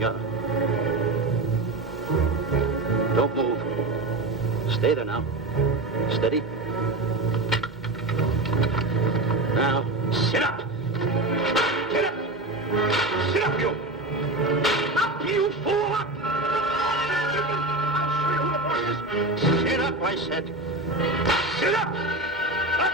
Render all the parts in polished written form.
Yeah. Don't move. Stay there now. Steady. Now, sit up. Get up. Sit up, you. Up, you fool, up. I'll show you who the boss is. Sit up, I said. Sit up. Up.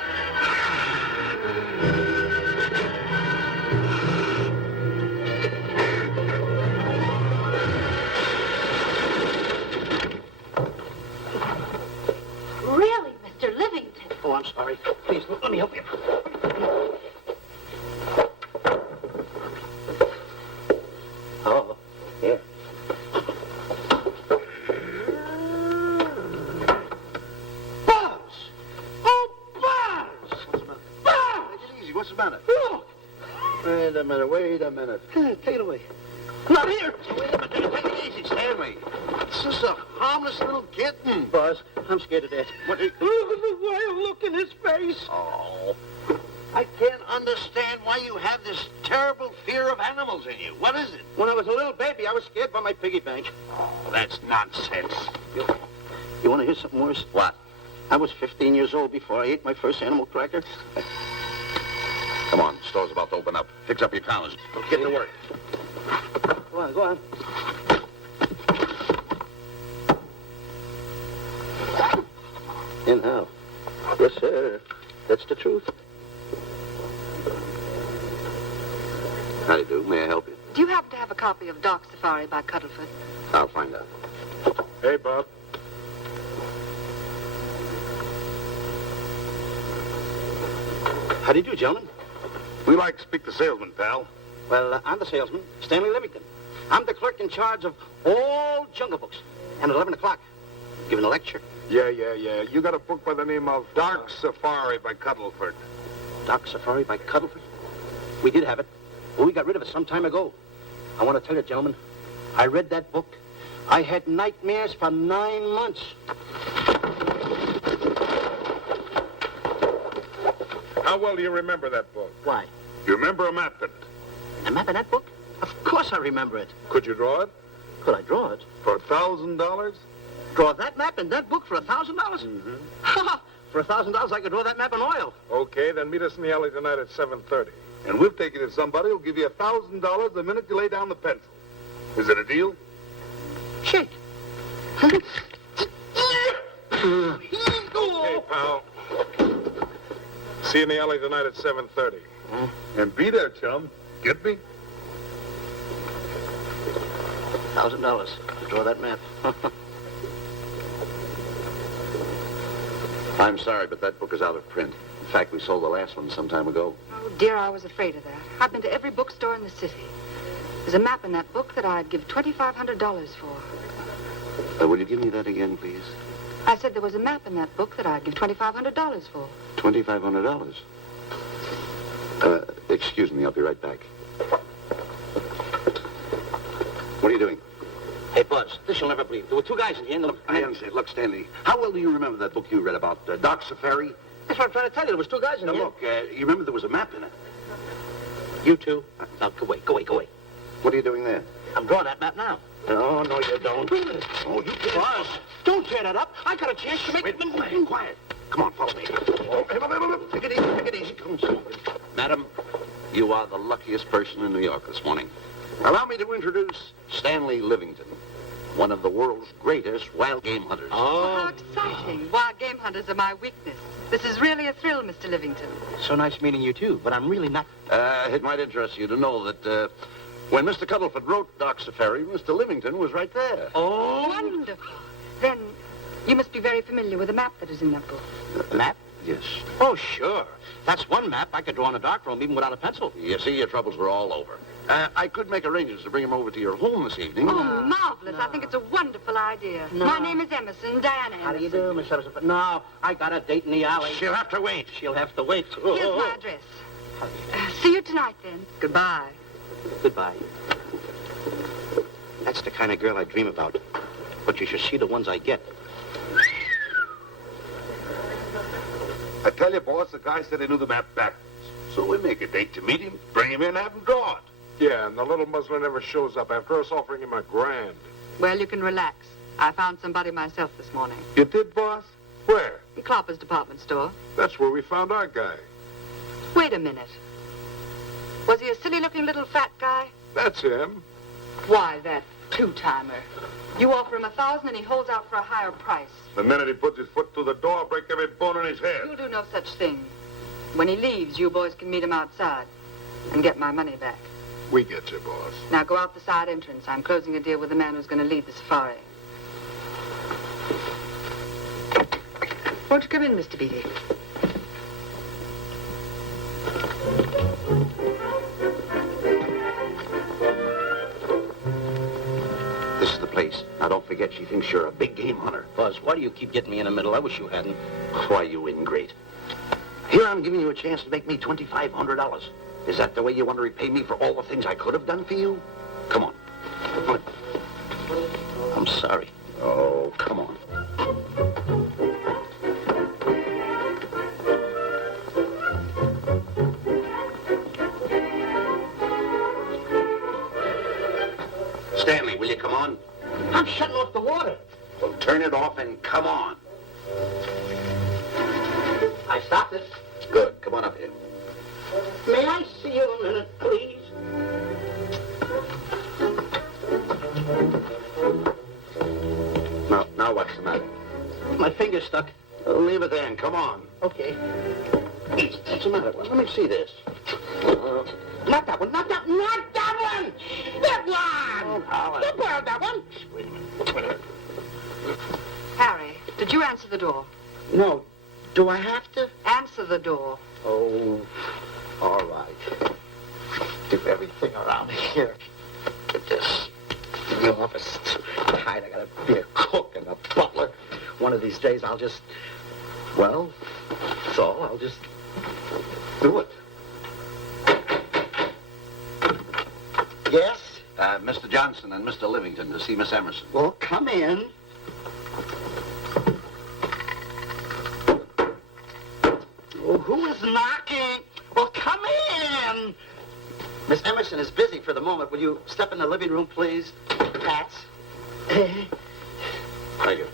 Really, Mr. Livington? Oh, I'm sorry. Please, let me help you. Oh, here. Buzz! Oh, Buzz! What's the matter? Buzz! Take it easy. What's the matter? Look! Wait a minute. Take it away. Not here! Wait a minute. Take it easy, Stanley. This is a harmless little kitten. Buzz, I'm scared to death. What? Look at the wild look in his face. Oh. I can't understand why you have this terrible fear of animals in you. What is it? When I was a little baby, I was scared by my piggy bank. Oh, that's nonsense. You want to hear something worse? What? I was 15 years old before I ate my first animal cracker. Come on, the store's about to open up. Fix up your counters. Get to work. Go on. In how? Yes, sir. That's the truth. How do you do? May I help you? Do you happen to have a copy of Dark Safari by Cuddlefoot? I'll find out. Hey, Bob. How do you do, gentlemen? We like to speak to salesman, pal. Well, I'm the salesman, Stanley Livington. I'm the clerk in charge of all Jungle Books. And at 11 o'clock, giving a lecture. Yeah. You got a book by the name of Dark Safari by Cuddlefoot. Dark Safari by Cuddlefoot? We did have it. Well, we got rid of it some time ago. I want to tell you, gentlemen, I read that book. I had nightmares for 9 months. How well do you remember that book? Why? You remember a map in it? A map in that book? Of course I remember it. Could you draw it? Could I draw it? For $1,000? Draw that map in that book for $1,000? Mm-hmm. For $1,000, I could draw that map in oil. Okay, then meet us in the alley tonight at 7:30. And we'll take you to somebody who'll give you $1,000 the minute you lay down the pencil. Is it a deal? Shake. Okay, pal. See you in the alley tonight at 7:30. And be there, chum. Get me? $1,000 to draw that map. I'm sorry, but that book is out of print. In fact, we sold the last one some time ago. Oh, dear, I was afraid of that. I've been to every bookstore in the city. There's a map in that book that I'd give $2,500 for. Will you give me that again, please? I said there was a map in that book that I'd give $2,500 for. $2,500? Excuse me, I'll be right back. What are you doing? Hey, Buzz, this you'll never believe. There were two guys in here. I understand. Look, Stanley, how well do you remember that book you read about, Dark Safari? That's what I'm trying to tell you. There was two guys in Now, here. look, you remember there was a map in it. You two. Now, go away. What are you doing there? I'm drawing that map now. No, you don't. Oh, you can't. Buzz, don't tear that up. I got a chance to make... Wait, quiet. Come on, follow me. Oh, take it easy. Come on. Madam, you are the luckiest person in New York this morning. Allow me to introduce Stanley Livington, one of the world's greatest wild game hunters. Oh, how exciting. Wild game hunters are my weakness. This is really a thrill, Mr. Livington. So nice meeting you, too, but I'm really not... It might interest you to know that when Mr. Cuddlefoot wrote Dark Safari, Mr. Livington was right there. Oh! Wonderful. Then you must be very familiar with the map that is in that book. Map? Yes. Oh, sure. That's one map I could draw in a darkroom even without a pencil. You see, your troubles were all over. I could make arrangements to bring him over to your home this evening. Oh, marvelous. I think it's a wonderful idea. No. My name is Emerson, Diana Emerson. How do you do, Miss Emerson? No, I got a date in the alley. She'll have to wait. She'll have to wait. Here's my address. See you tonight, then. Goodbye. Goodbye. That's the kind of girl I dream about. But you should see the ones I get. I tell you, boss, the guy said he knew the map backwards. So we make a date to meet him, bring him in, have him draw it. Yeah, and the little muzzler never shows up after us offering him $1,000. Well, you can relax. I found somebody myself this morning. You did, boss? Where? In Clopper's department store. That's where we found our guy. Wait a minute. Was he a silly-looking little fat guy? That's him. Why, that two-timer. You offer him $1,000 and he holds out for a higher price. The minute he puts his foot through the door, I'll break every bone in his head. You'll do no such thing. When he leaves, you boys can meet him outside and get my money back. We get you, boss. Now go out the side entrance. I'm closing a deal with the man who's going to lead the safari. Won't you come in, Mr. Beatty? This is the place. Now, don't forget, she thinks you're a big game hunter. Buzz, why do you keep getting me in the middle? I wish you hadn't. Why, you ingrate. Here I'm giving you a chance to make me $2,500. Is that the way you want to repay me for all the things I could have done for you? Come on. I'm sorry. Oh, come on. Stanley, will you come on? I'm shutting off the water. Well, turn it off and come on. I stopped it. Good. Come on up here. May I see you a minute, please? Now what's the matter? My finger's stuck. Leave it there and come on. Okay. What's the matter? Well, let me see this. Not that one. Not that one. Not that one. That one. Howard. Don't borrow that one. Wait a minute. Harry, did you answer the door? No. Do I have to? Answer the door. Oh, all right. Do everything around here. Get this. The office is tight. I gotta be a cook and a butler. One of these days I'll just, well, so I'll just do it. Yes? Mr. Johnson and Mr. Livington to see Miss Emerson. Well, come in. Oh, who is knocking? Well, come in. Miss Emerson is busy for the moment. Will you step in the living room, please? Pats. Thank you.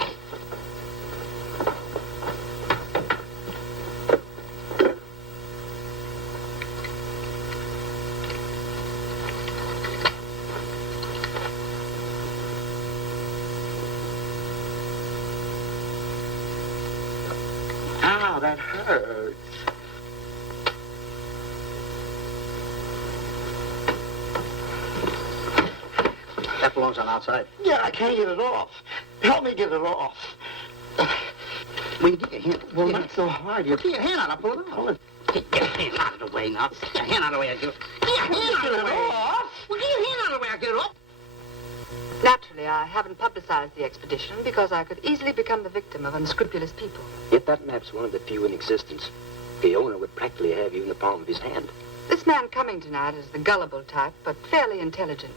Ow, that hurts. That belongs on outside. Yeah, I can't get it off. Help me get it off. Will you get your hand? Well, not so hard. You Get your hand out. I'll pull it out. Get your hand out of the way now. Get your hand out of the way. I'll get it. Get your hand out of the way. Well, get your hand out of the way. I'll get it off. Naturally, I haven't publicized the expedition because I could easily become the victim of unscrupulous people. Yet that map's one of the few in existence. The owner would practically have you in the palm of his hand. This man coming tonight is the gullible type, but fairly intelligent.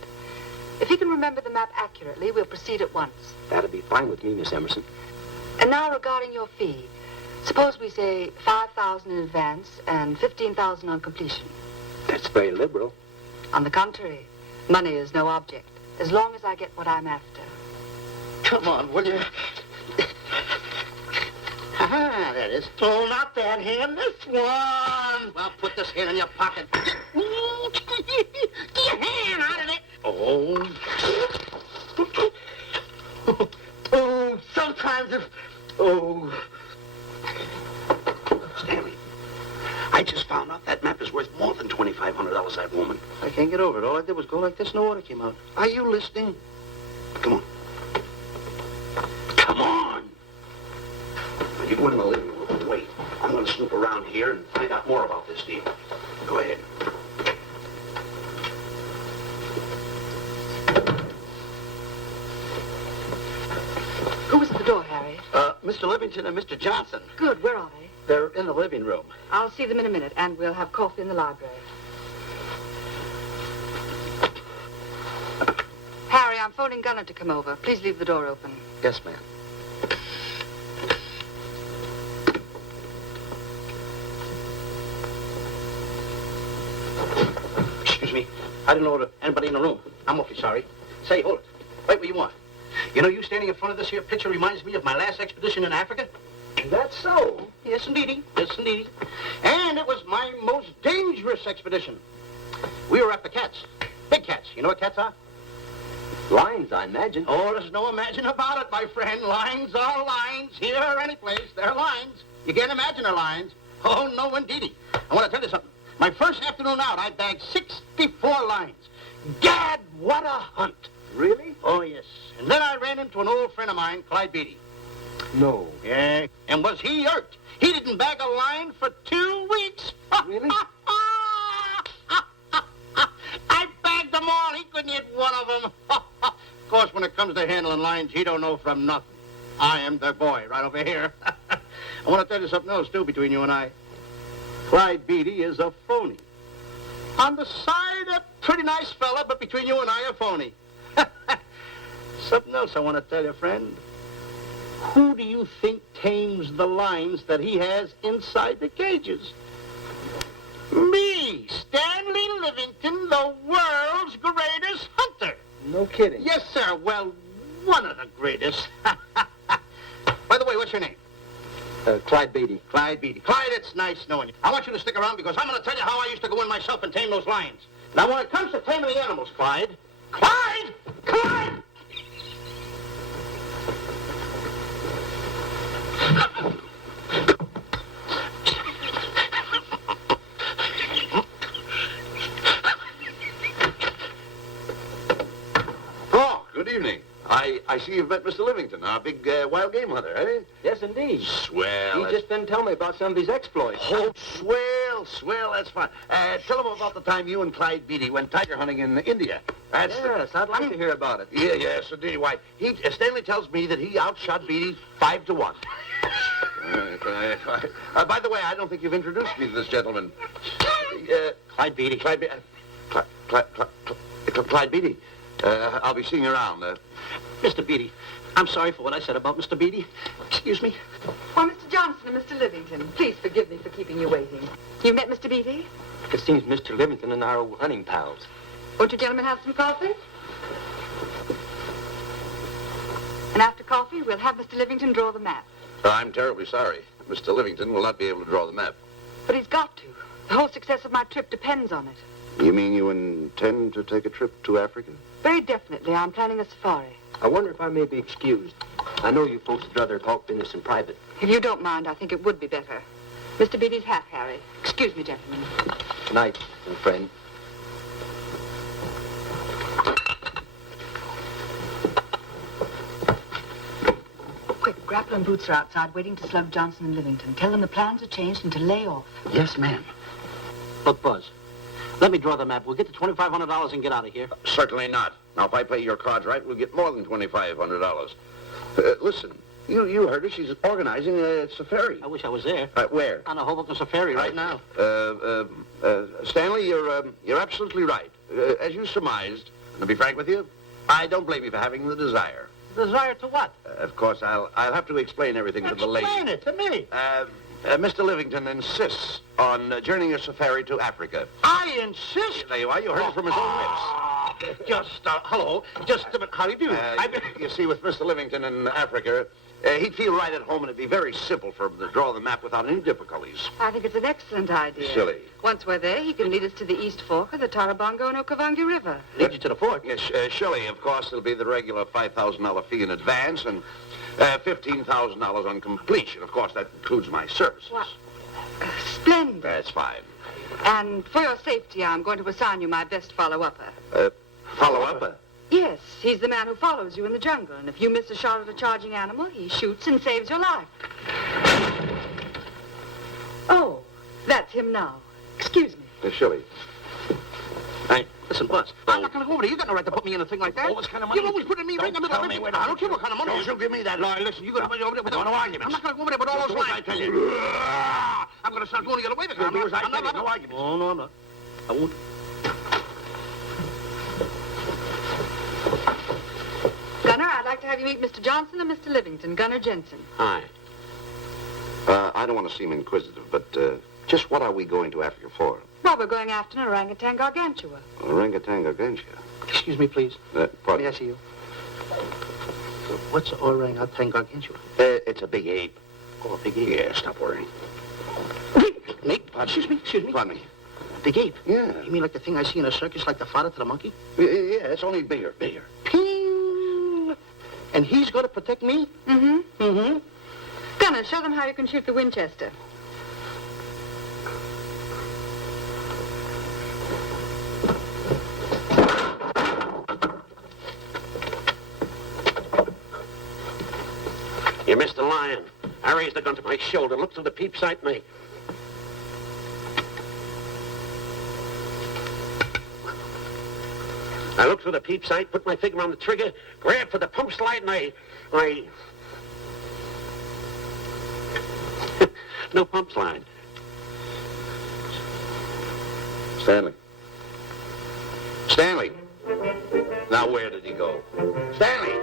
If he can remember the map accurately, we'll proceed at once. That'll be fine with me, Miss Emerson. And now regarding your fee. Suppose we say $5,000 in advance and $15,000 on completion. That's very liberal. On the contrary, money is no object, as long as I get what I'm after. Come on, will you? Ah, that is. Oh, not that hand. This one. Well, put this hand in your pocket. Get your hand out of it. Oh. Oh, sometimes if... Oh. Stanley, I just found out that map is worth more than $2,500, that woman. I can't get over it. All I did was go like this and the water came out. Are you listening? Come on. Come on. Now, you go in the living room and wait. I'm going to snoop around here and find out more about this deal. Go ahead. Who was at the door, Harry? Mr. Livington and Mr. Johnson. Good, where are they? They're in the living room. I'll see them in a minute, and we'll have coffee in the library. Harry, I'm phoning Gunner to come over. Please leave the door open. Yes, ma'am. Excuse me. I didn't know anybody in the room. I'm awfully sorry. Say, hold it. Wait where you are. You know, you standing in front of this here picture reminds me of my last expedition in Africa. That's so. Yes, indeedy. Yes, indeedy. And it was my most dangerous expedition. We were after cats. Big cats. You know what cats are? Lions, I imagine. Oh, there's no imagine about it, my friend. Lines are lines. Here or any place, they're lines. You can't imagine they're lines. Oh, no, indeedy. I want to tell you something. My first afternoon out, I bagged 64 lines. Gad, what a hunt. Really? Oh, yes. And then I ran into an old friend of mine, Clyde Beatty. No. Yeah. And was he irked? He didn't bag a line for 2 weeks. Really? I bagged them all. He couldn't hit one of them. Of course, when it comes to handling lines, he don't know from nothing. I am the boy right over here. I want to tell you something else, too, between you and I. Clyde Beatty is a phony. On the side, a pretty nice fella, but between you and I, a phony. Something else I want to tell you, friend. Who do you think tames the lines that he has inside the cages? Me, Stanley Livington, the world's greatest hunter. No kidding. Yes, sir. Well, one of the greatest. By the way, what's your name? Clyde Beatty. Clyde Beatty. Clyde, it's nice knowing you. I want you to stick around because I'm going to tell you how I used to go in myself and tame those lions. Now, when it comes to taming the animals, Clyde... Clyde! Clyde! Oh, good evening. I see you've met Mr. Livington, our big wild game hunter, eh? Yes, indeed. Swell. He's just been telling me about some of his exploits. Oh, swell, that's fine. Tell him about the time you and Clyde Beatty went tiger hunting in India. That's Yes, I'd like to hear about it. Yes, indeed. Why, Stanley tells me that he outshot Beatty 5-1. By the way, I don't think you've introduced me to this gentleman. Clyde Beatty. Clyde Beatty. I'll be seeing you around. Mr. Beatty, I'm sorry for what I said about Mr. Beatty. Excuse me. Why, Mr. Johnson and Mr. Livington, please forgive me for keeping you waiting. You've met Mr. Beatty? It seems Mr. Livington and I are old hunting pals. Won't you gentlemen have some coffee? And after coffee, we'll have Mr. Livington draw the map. I'm terribly sorry. Mr. Livington will not be able to draw the map. But he's got to. The whole success of my trip depends on it. You mean you intend to take a trip to Africa? Very definitely. I'm planning a safari. I wonder if I may be excused. I know you folks would rather talk business in private. If you don't mind, I think it would be better. Mr. Beatty's hat, Harry. Excuse me, gentlemen. Night, old friend. Quick, Grapple and Boots are outside waiting to slug Johnson and Livington. Tell them the plans are changed and to lay off. Yes, ma'am. Look, Buzz, let me draw the map. We'll get the $2,500 and get out of here. Certainly not. Now, if I play your cards right, we'll get more than $2,500. Listen, you heard her. She's organizing a safari. I wish I was there. Where? On a Hoboken safari right now. Stanley, you're absolutely right. As you surmised, and to be frank with you, I don't blame you for having the desire. Desire to what? Of course, I'll have to explain everything to the lady. Explain it to me. Mr. Livington insists on journeying a safari to Africa. I insist. There you are. You heard it from his own lips. Hello. Just a minute. How do you do? You see, with Mr. Livington in Africa, he'd feel right at home, and it'd be very simple for him to draw the map without any difficulties. I think it's an excellent idea. Silly. Once we're there, he can lead us to the East Fork of the Tarabongo and Okavango River. Lead you to the fort. Yes, surely, of course, there'll be the regular $5,000 fee in advance and $15,000 on completion. Of course, that includes my services. What? Splendid. That's fine. And for your safety, I'm going to assign you my best follow-upper. Follow-up? Yes, he's the man who follows you in the jungle. And if you miss a shot at a charging animal, he shoots and saves your life. Oh, that's him now. Excuse me. Surely. Hey, listen, Buzz. I'm not going to go over there. You got no right to put me in a thing like that. Oh, what kind of money? You're always putting me right in the middle of it. I don't care what kind of money. Don't you give me that. No, listen, you got to put me over there with No arguments. I'm not going to go over there with all those lines. I tell you. I'm going to start going the other way. You'll do as I tell you. No arguments. Oh, no, I'm not. I won't. Gunner, I'd like to have you meet Mr. Johnson and Mr. Livington, Gunner Jensen. Hi. I don't want to seem inquisitive, but just what are we going to Africa for? Well, we're going after an orangutan gargantua. Orangutan gargantua. Excuse me, please. Pardon? May I see you? What's orangutan gargantua? It's a big ape. Oh, a big ape. Yeah, stop worrying. Nate, excuse me. Pardon me. Big ape? Yeah. You mean like the thing I see in a circus, like the father to the monkey? Yeah, it's only bigger. Ping! And he's going to protect me? Mm-hmm. Mm-hmm. Gunner, show them how you can shoot the Winchester. You missed the lion. I raised the gun to my shoulder, looked through the peep sight, and I looked through the peep sight, put my finger on the trigger, grabbed for the pump slide, and I... No pump slide. Stanley. Stanley. Now where did he go? Stanley!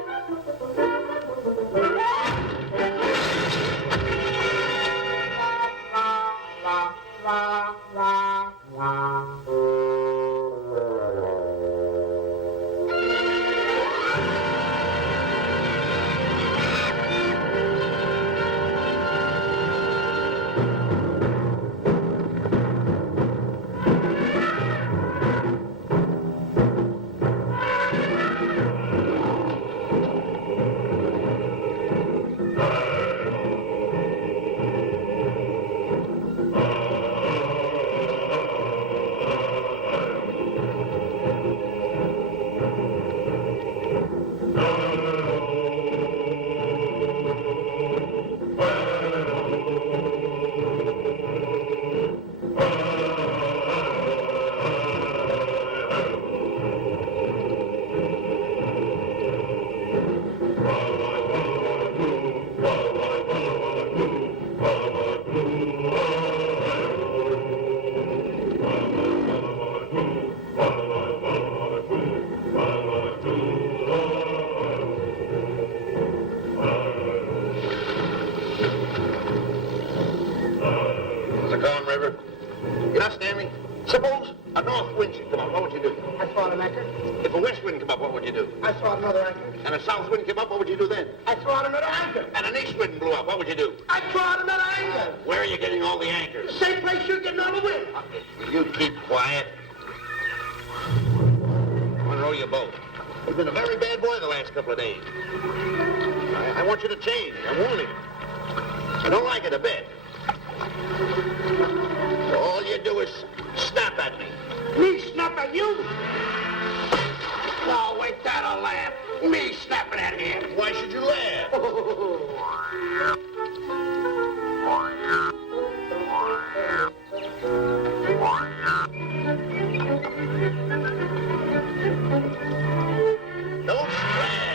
River. You know, Stanley, suppose a north wind should come up, what would you do? I throw out an anchor. If a west wind come up, what would you do? I throw out another anchor. And a south wind came up, what would you do then? I throw out another anchor. And an east wind blew up, what would you do? I throw out another anchor. Where are you getting all the anchors? Same place you're getting all the wind. Will you keep quiet? I'm gonna row your boat. You've been a very bad boy the last couple of days. I want you to change. I'm warning you. I don't like it a bit. So all you do is snap at me. Me snap at you? Oh, wait, that'll laugh. Me snapping at him. Why should you laugh? Don't splash.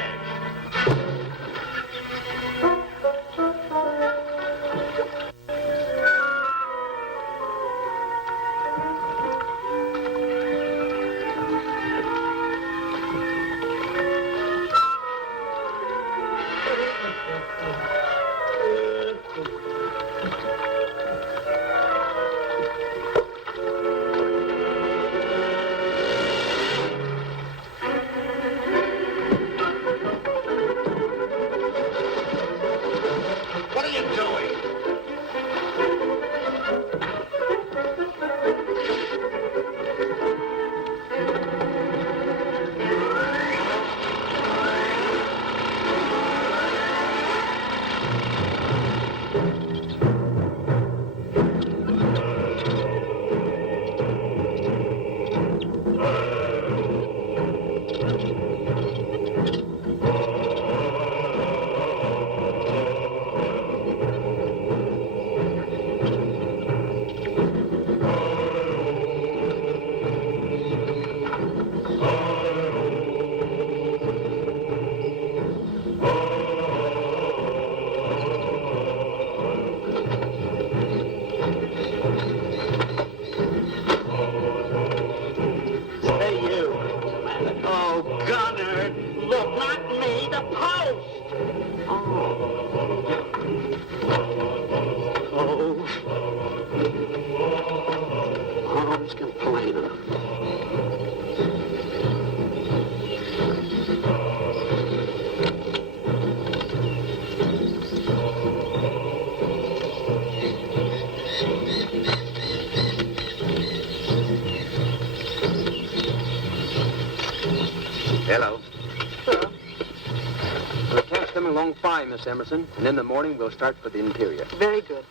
Emerson, and in the morning we'll start for the interior. Very good.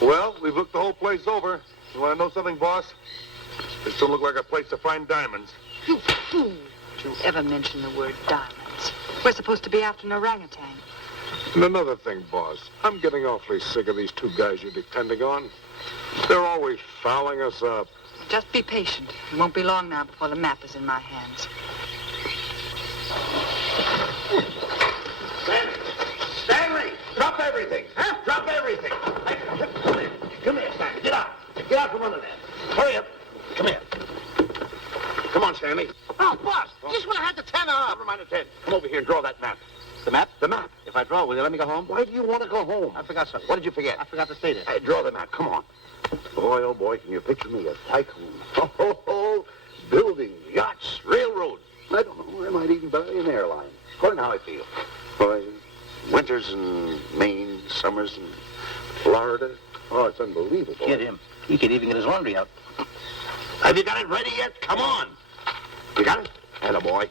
Well, we've looked the whole place over. You want to know something, boss? This don't look like a place to find diamonds. You fool. Don't you ever mention the word diamonds. We're supposed to be after an orangutan. And another thing, boss, I'm getting awfully sick of these two guys you're depending on. They're always fouling us up. Just be patient. It won't be long now before the map is in my hands. Stanley! Drop everything! Huh? Drop everything! Come here, Stanley. Get out. Get out from under there. Hurry up. Come here. Come on, Stanley. Oh, boss, just when I had the 10 up. Never mind the 10. Come over here and draw that map. The map? The map. If I draw, will you let me go home? Why do you want to go home? I forgot something. What did you forget? I forgot to state it. Draw the map. Come on. Boy, oh boy, can you picture me? A tycoon. Oh, building, yachts, railroads. I don't know. I might even buy an airline. According to how I feel. Boy, winters in Maine, summers in Florida. Oh, it's unbelievable. Get him. He could even get his laundry out. Have you got it ready yet? Come on. You got it? Attaboy.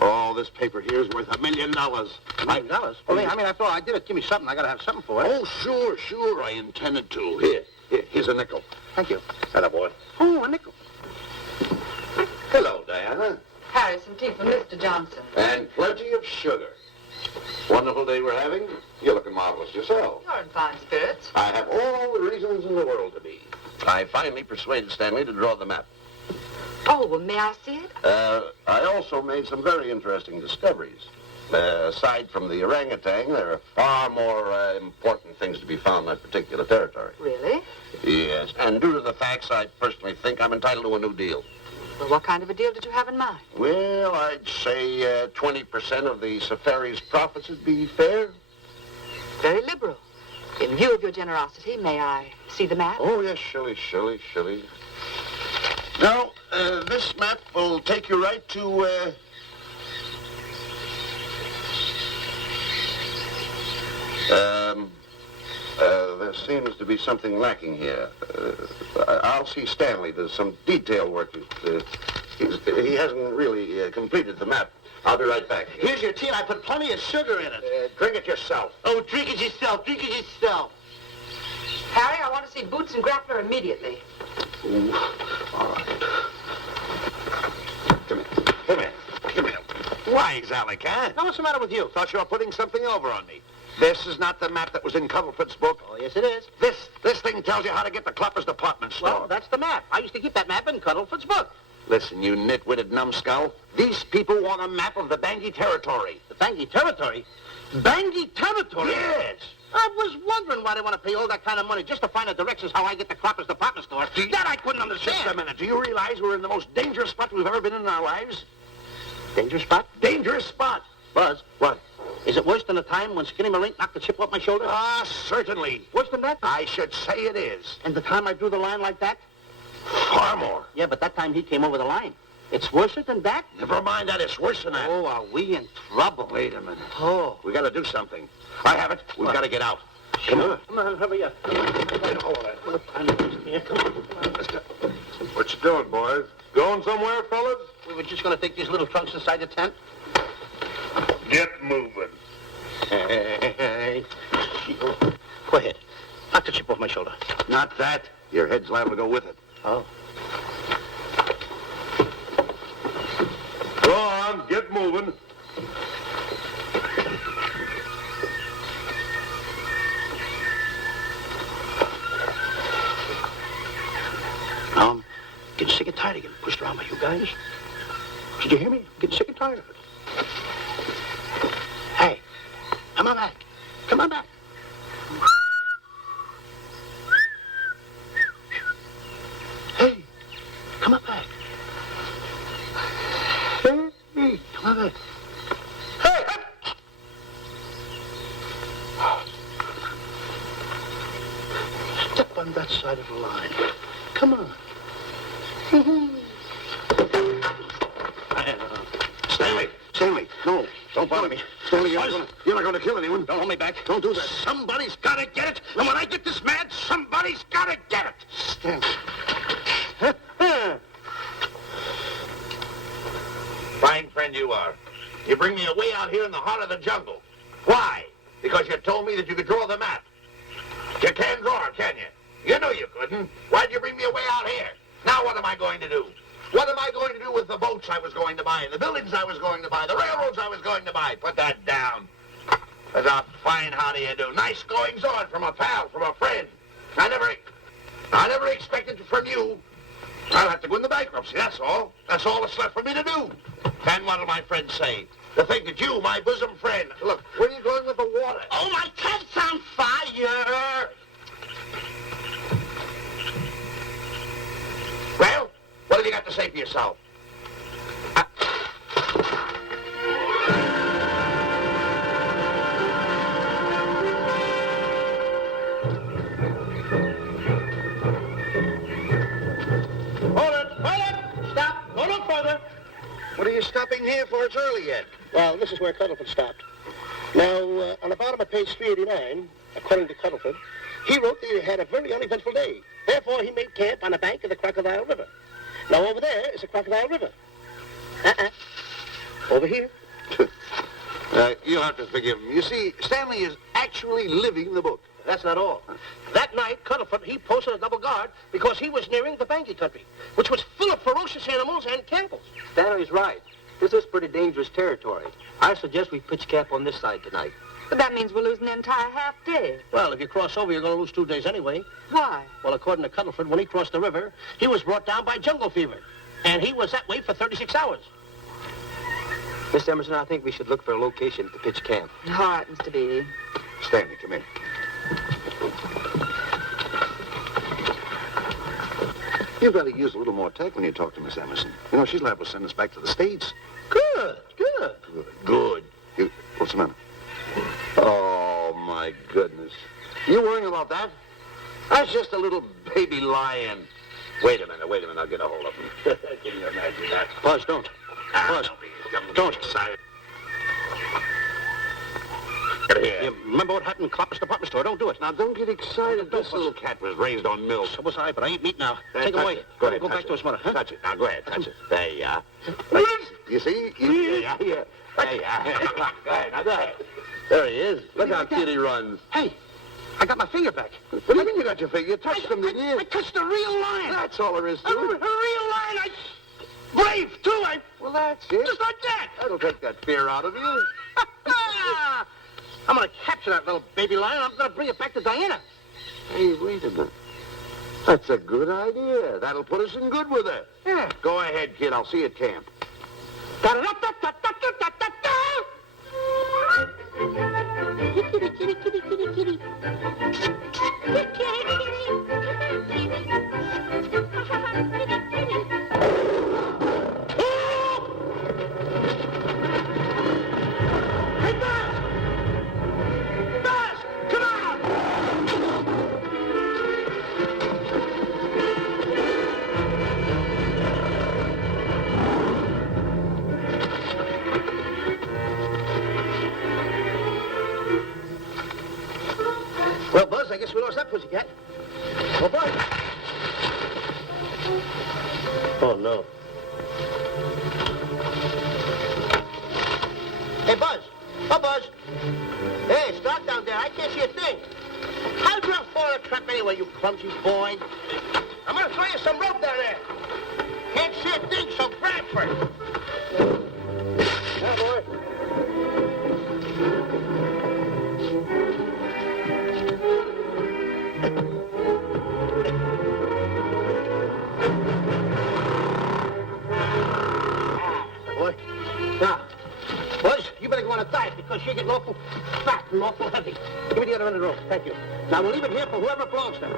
Oh, this paper here is worth $1 million. $1 million? Well, I mean, after all, I did it. Give me something. I got to have something for it. Oh, sure. I intended to. Here's a nickel. Thank you. Attaboy. Oh, a nickel. Hello, Diana. Harry, some tea for Mr. Johnson. And plenty of sugar. Wonderful day we're having. You're looking marvelous yourself. You're in fine spirits. I have all the reasons in the world to be. I finally persuaded Stanley to draw the map. Oh, well, may I see it? I also made some very interesting discoveries. Aside from the orangutan, there are far more important things to be found in that particular territory. Really? Yes, and due to the facts, I personally think I'm entitled to a new deal. Well, what kind of a deal did you have in mind? Well, I'd say 20% of the safari's profits would be fair. Very liberal. In view of your generosity, may I see the map? Oh, yes, Shirley. Now, this map will take you right to, there seems to be something lacking here. I'll see Stanley. There's some detail work. He hasn't really completed the map. I'll be right back. Here's your tea, and I put plenty of sugar in it. Drink it yourself. Oh, drink it yourself. Harry, I want to see Boots and Grappler immediately. Ooh, all right. Come here. Why, exactly, huh? Now, what's the matter with you? Thought you were putting something over on me. This is not the map that was in Cuddlefoot's book. Oh, yes, it is. This thing tells you how to get the Cloppers department store. Well, that's the map. I used to keep that map in Cuddlefoot's book. Listen, you nitwitted numbskull. These people want a map of the Bangui territory. The Bangui territory? Bangui territory? Yes. I was wondering why they want to pay all that kind of money just to find the directions how I get the Cloppers department store. That I couldn't understand. Just a minute. Do you realize we're in the most dangerous spot we've ever been in our lives? Dangerous spot? Dangerous spot. Buzz, What? is it worse than the time when Skinny Marink knocked the chip off my shoulder? Ah, certainly. Worse than that? I should say it is. And the time I drew the line like that? Far more. Yeah, but that time he came over the line. It's worse than that? Never mind that. It's worse than that. Oh, are we in trouble? Wait a minute. Oh. We got to do something. I have it. We've got to get out. Come on. Come on, hurry up. What you doing, boys? Going somewhere, fellas? We were just going to take these little trunks inside the tent. Get moving. Hey. Go ahead. Knock the chip off my shoulder. Not that. Your head's liable to go with it. Oh. Go on, get moving. Now I'm getting sick and tired of getting pushed around by you guys. Did you hear me? I'm getting sick and tired of it. Hey, come on back. Come on back. Hey, come on back. Hey, come on back. Hey, step on that side of the line. Come on. Stanley, no. Don't bother me. Stanley, you're not going to kill anyone. Don't hold me back. Don't do that. Somebody's got to get it. And when I get this mad, somebody's got to get it. Stanley. Fine friend you are. You bring me away out here in the heart of the jungle. What the map. You can't draw, can you? You know you couldn't. Why'd you bring me away out here? Now what am I going to do? What am I going to do with the boats I was going to buy, the buildings I was going to buy, the railroads I was going to buy? Put that down. That's a fine how do you do. Nice goings on from a pal, from a friend. I never expected it from you. I'll have to go into bankruptcy, that's all. That's all that's left for me to do. And what'll my friends say? To think that you, my bosom friend... Look, where are you going with the water? Oh, my cat's on fire! Well, what have you got to say for yourself? What are you stopping here for? It's early yet. Well, this is where Cuddleford stopped. Now, on the bottom of page 389, according to Cuddleford, he wrote that he had a very uneventful day. Therefore, he made camp on the bank of the Crocodile River. Now, over there is the Crocodile River. Over here. You'll have to forgive him. You see, Stanley is actually living the book. That's not all. That night, Cuddleford, he posted a double guard because he was nearing the Banky country, which was full of ferocious animals and cannibals. Stanley's right. This is pretty dangerous territory. I suggest we pitch camp on this side tonight. But that means we're losing an entire half day. Well, if you cross over, you're going to lose 2 days anyway. Why? Well, according to Cuddleford, when he crossed the river, he was brought down by jungle fever. And he was that way for 36 hours. Miss Emerson, I think we should look for a location to pitch camp. All right, Mr. Beatty. Stanley, come in. You better use a little more tact when you talk to Miss Emerson. You know, she's liable to send us back to the States. Good. Good. What's the matter? Oh, my goodness. You worrying about that? That's just a little baby lion. Wait a minute. I'll get a hold of him. Can you imagine that? Buzz, don't. Buzz, don't. Excited. You remember what happened in Clopper's department store? Don't do it. Now, don't get excited. This little cat was raised on milk. So was I, but I ain't meat now. Hey, Take him touch away. it. Go ahead, Go touch back it. to his mother, huh? Touch it. Now, go ahead, touch it. There you are. You see? There you are. There you are. Go ahead, now go ahead. There he is. Look how cute he runs. Hey, I got my finger back. What do you mean you got your finger? You touched him, didn't you? I touched a real lion. That's all there is to A real it. lion. Brave, too. Well, that's it. Just like that. That'll take that fear out of you. I'm going to capture that little baby lion. I'm going to bring it back to Diana. Hey, wait a minute. That's a good idea. That'll put us in good with her. Yeah. Go ahead, kid. I'll see you at camp. Well, Buzz, I guess we lost that pussycat. Well, Buzz. Oh, no. Hey, Buzz. Oh, Buzz. Hey, it's dark down there. I can't see a thing. How'd you fall in a trap anyway, you clumsy boy? I'm going to throw you some rope down there. Can't see a thing, so grab for it. Yeah, boy. Boy. Now, Buzz, you better go on a diet because you're getting awful fat and awful heavy. Give me the other end of the rope. Thank you. Now, we'll leave it here for whoever it belongs to.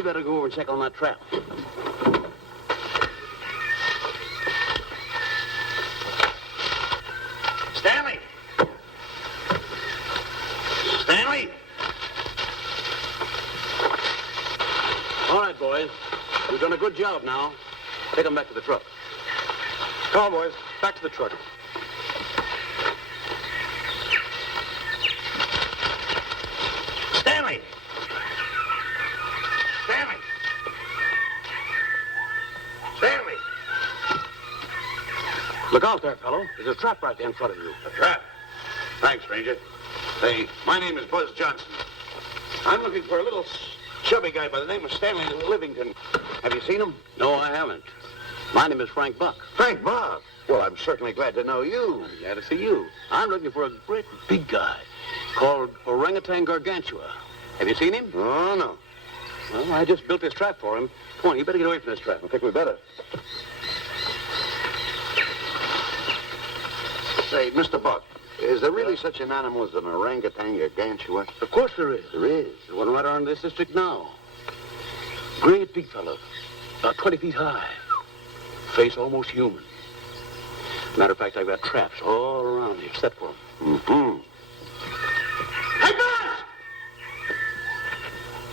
We better go over and check on that trap. Stanley! Stanley! All right, boys. We've done a good job now. Take them back to the truck. Come on, boys. Back to the truck. Stanley! Stanley! Stanley! Look out there, fellow. There's a trap right there in front of you. A trap? Thanks, Ranger. Hey, my name is Buzz Johnson. I'm looking for a little chubby guy by the name of Stanley Livington. Have you seen him? No, I haven't. My name is Frank Buck. Frank Buck. Well, I'm certainly glad to know you. I'm glad to see you. I'm looking for a great big guy called orangutan gargantua. Have you seen him? Oh, no. Well, I just built this trap for him. Come on, you better get away from this trap. I think we better. Say, Mr. Buck, is there really such an animal as an orangutan gargantua? Of course there is. There is. There's one right around this district now. Great big fellow. About 20 feet high. Face almost human. Matter of fact, I've got traps all around here set for him. Mm-hmm. Hey,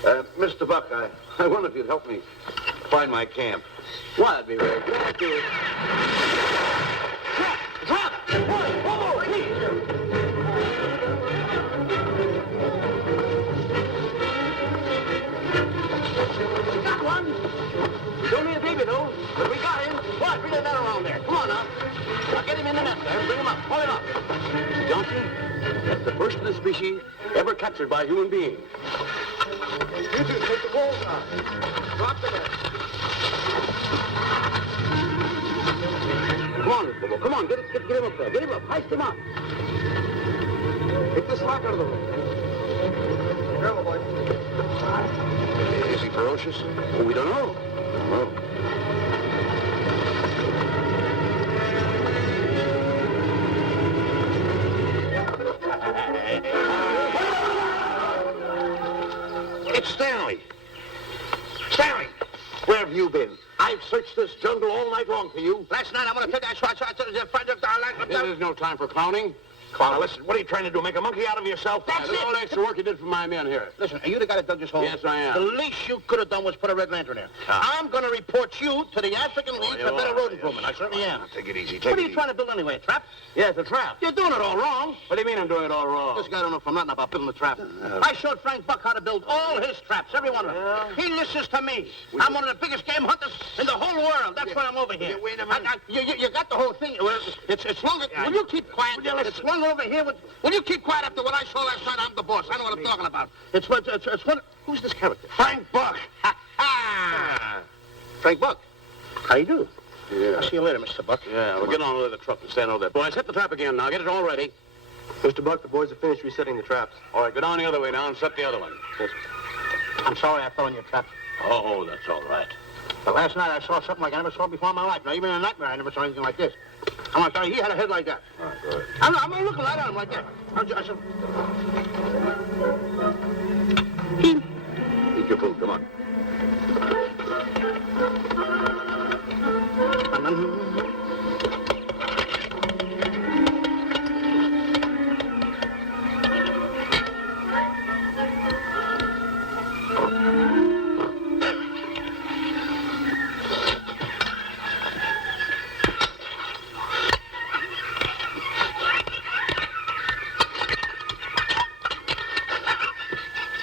Buzz! Mr. Buck, I wonder if you'd help me find my camp. Why, I'd be very glad to. Trap! Trap! Whoa, please! We got one. He's only a baby, though, but we got him. What? Bring that around there. Come on, now. Now get him in the net there. Bring him up. Pull him up. Johnson, that's the first of the species ever captured by a human being. You two take the walls out. Drop the net. Come on, Bobo. Come on. Get him up there. Get him up. Heist him up. Take this lock out of the room. Careful, boy. Is he ferocious? Well, we don't know. No. It's Stanley. Stanley, where have you been? I've searched this jungle all night long for you. Last night, I'm going to take that shot. This is no time for clowning. Now, listen, what are you trying to do? Make a monkey out of yourself? That's All the extra work you did for my men here. Listen, are you the guy that dug this hole? Yes, I am. The least you could have done was put a red lantern there. I'm going to report you to the African League for better road improvement. I certainly am. Take it easy. What are you trying to build anyway, a trap? Yeah, it's a trap. You're doing it all wrong. What do you mean I'm doing it all wrong? This guy don't know from nothing about building a trap. I showed Frank Buck how to build all his traps, every one of them. He listens to me. I'm one of the biggest game hunters in the whole world. That's why I'm over here. Wait a minute. You got the whole thing. It's longer. Will you keep quiet? It's one over here. Will you keep quiet after what I saw last night? I'm the boss. I know what I'm talking about. It's one. Who's this character? Frank Buck. Frank Buck. How you do? Yeah. I'll see you later, Mr. Buck. Yeah, we'll get on with the truck and stand over there. Boys, hit the trap again now. Get it all ready. Mr. Buck, the boys have finished resetting the traps. All right, go down the other way now and set the other one. Yes, sir. I'm sorry I fell in your trap. Oh, that's all right. But last night I saw something like I never saw before in my life. Now, even in a nightmare, I never saw anything like this. I'm not sorry, he had a head like that. All right, go ahead. I'm looking right at him like that. I said, Eat your food. Come on.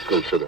Good sugar.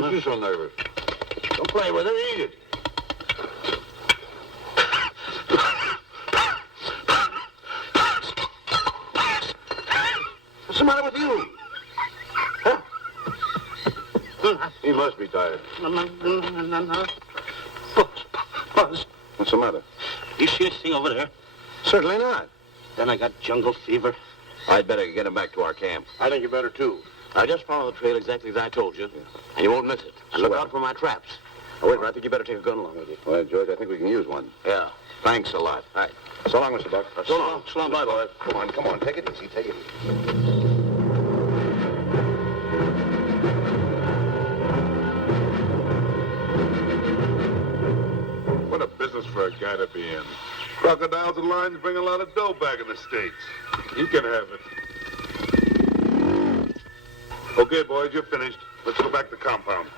Makes you so nervous? Don't play with it, eat it. What's the matter with you? Huh? He must be tired. Buzz, What's the matter? you see this thing over there? Certainly not. Then I got jungle fever. I'd better get him back to our camp. I think you better, too. I just follow the trail exactly as I told you, and you won't miss it. And look out for my traps. Oh, wait, I think you better take a gun along with you. Well, George, I think we can use one. Yeah. Thanks a lot. All right. So long, Mr. Buck. So long. So long, bye, boys. Come on. Take it easy. Take it easy. What a business for a guy to be in. Crocodiles and lions bring a lot of dough back in the States. You can have it. Okay, boys, you're finished. Let's go back to the compound.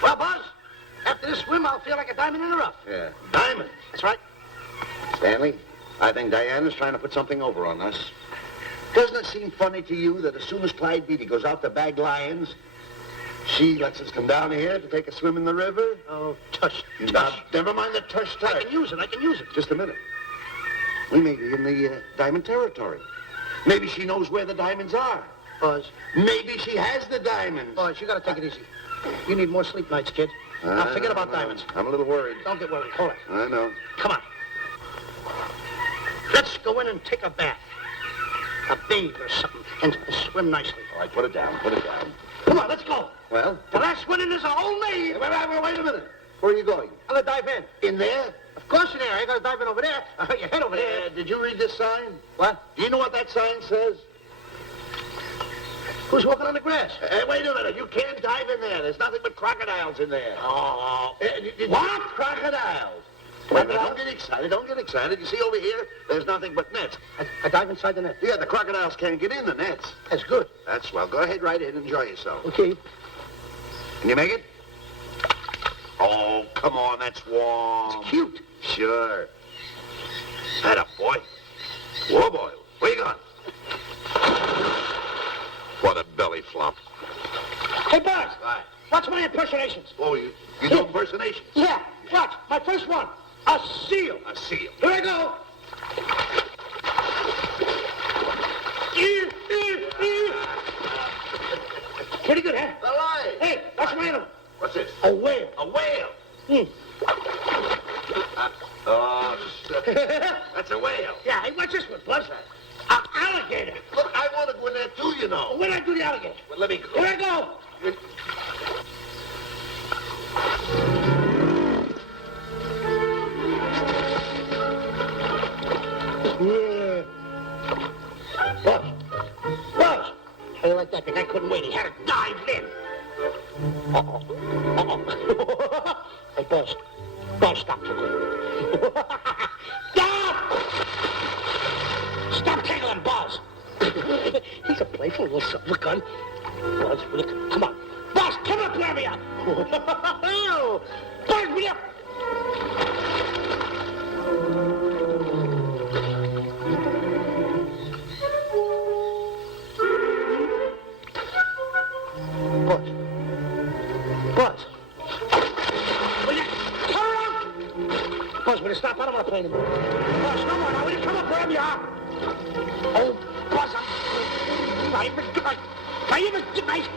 Well, Buzz, after this swim, I'll feel like a diamond in the rough. Yeah. Diamond? That's right. Stanley, I think Diana's trying to put something over on us. Doesn't it seem funny to you that as soon as Clyde Beatty goes out to bag lions, she lets us come down here to take a swim in the river? Oh, tush. Now, never mind the tush. I can use it. Just a minute. We may be in the diamond territory. Maybe she knows where the diamonds are. Buzz. Maybe she has the diamonds. Buzz, you gotta take it easy. You need more sleep nights, kid. Now, forget about diamonds. I'm a little worried. Don't get worried. Hold it. I know. Come on. Let's go in and take a bath. A bathe or something, and swim nicely. All right, put it down. Come on, let's go. Well? The last one in is a whole name. Wait a minute. Where are you going? I'm gonna dive in. In there? Of course you're there. I gotta dive in over there. Your head over there. Did you read this sign? What? Do you know what that sign says? Who's walking on the grass? Wait a minute. You can't dive in there. There's nothing but crocodiles in there. Oh. What? Crocodiles? Wait, don't get excited. You see over here, there's nothing but nets. I dive inside the net. Yeah, the crocodiles can't get in the nets. That's good. That's swell. Go ahead right in. Enjoy yourself. Okay. Can you make it? Oh, come on. That's warm. It's cute. Sure. Atta boy. Whoa, boy. Where you going? What a belly flop. Hey, Buzz. Right. Watch my impersonations. Oh, you do impersonations? Yeah. Watch. My first one. A seal. A seal. Here I go. Pretty good, huh? All right. Hey, that's my animal. What's this? A whale. A whale. Oh, that's a whale. Yeah, hey, watch this one, Buzz. An alligator. Look, I want to go in there too, you know. Where'd I do the alligator? Well, let me go. Here I go. Yeah. Buzz. How you like that? The guy couldn't wait. He had to dive in. Hey, Buzz. Buzz, stop tickling. Stop! Stop tickling, Buzz. He's a playful little something. Look, gun. Buzz, will you come on. Buzz, come up, grab me up. Buzz, will you? Buzz. Buzz. Will you turn around? Buzz, will you stop? I don't want to play anymore. Buzz, no more now. Will you come up, grab me up? Oh, Buzz, I even tonight.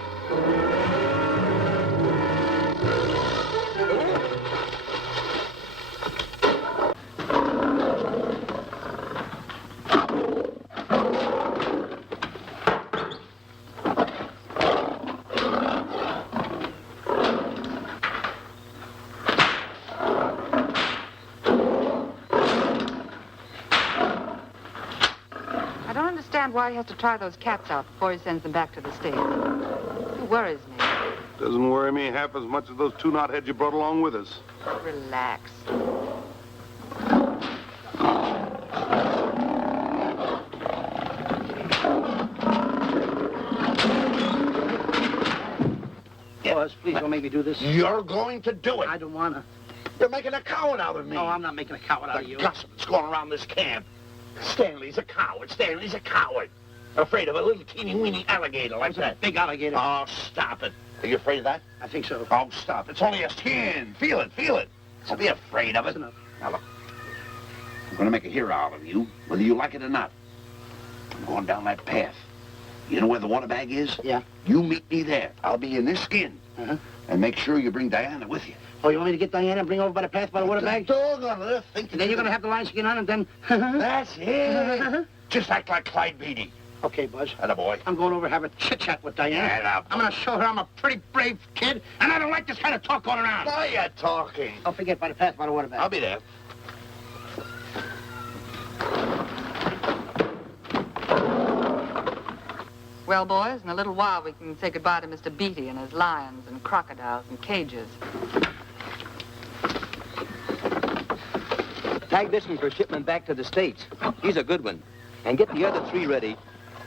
I don't understand why he has to try those cats out before he sends them back to the States. It worries me. Doesn't worry me half as much as those two knotheads you brought along with us. Relax. Buzz. Please don't make me do this. You're going to do it. I don't want to. You're making a coward out of me. No, I'm not making a coward out of The you. gossip that's going around this camp. Stanley's a coward. Stanley's a coward. Afraid of a little teeny-weeny alligator like that. Big alligator. Oh, stop it. Are you afraid of that? I think so. Oh, stop. It's only a skin. Feel it, feel it. Don't be afraid of it. That's enough. Now, look. I'm going to make a hero out of you, whether you like it or not. I'm going down that path. You know where the water bag is? Yeah. You meet me there. I'll be in this skin. Uh-huh. And make sure you bring Diana with you. Oh, you want me to get Diana and bring her over by the path by the water bag? Doggone it. Think And then you're going to have the lion skin on and then... That's it. Just act like Clyde Beatty. Okay, Buzz. Attaboy. I'm going over to have a chit-chat with Diana. Attaboy. I'm going to show her I'm a pretty brave kid, and I don't like this kind of talk going around. Now you're talking. Don't forget by the path by the water bag. I'll be there. Well, boys, in a little while we can say goodbye to Mr. Beatty and his lions and crocodiles and cages. Tag this one for shipment back to the States. He's a good one. And get the other 3 ready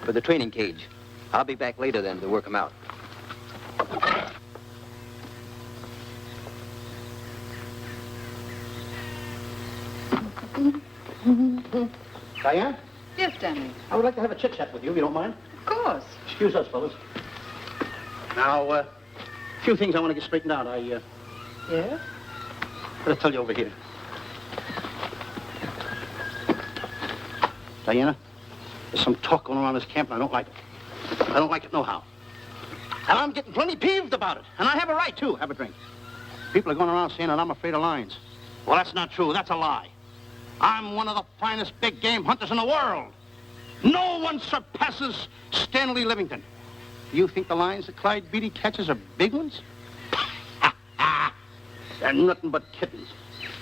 for the training cage. I'll be back later then to work them out. Diana, Yes, Stanley. I would like to have a chit-chat with you, if you don't mind. Of course. Excuse us, fellas. Now, a few things I want to get straightened out. Yes? Gotta tell you over here. Diana, there's some talk going around this camp, and I don't like it. I don't like it nohow. And I'm getting plenty peeved about it. And I have a right, too. Have a drink. People are going around saying that I'm afraid of lions. Well, that's not true. That's a lie. I'm one of the finest big game hunters in the world. No one surpasses Stanley Livington. You think the lions that Clyde Beatty catches are big ones? They're nothing but kittens.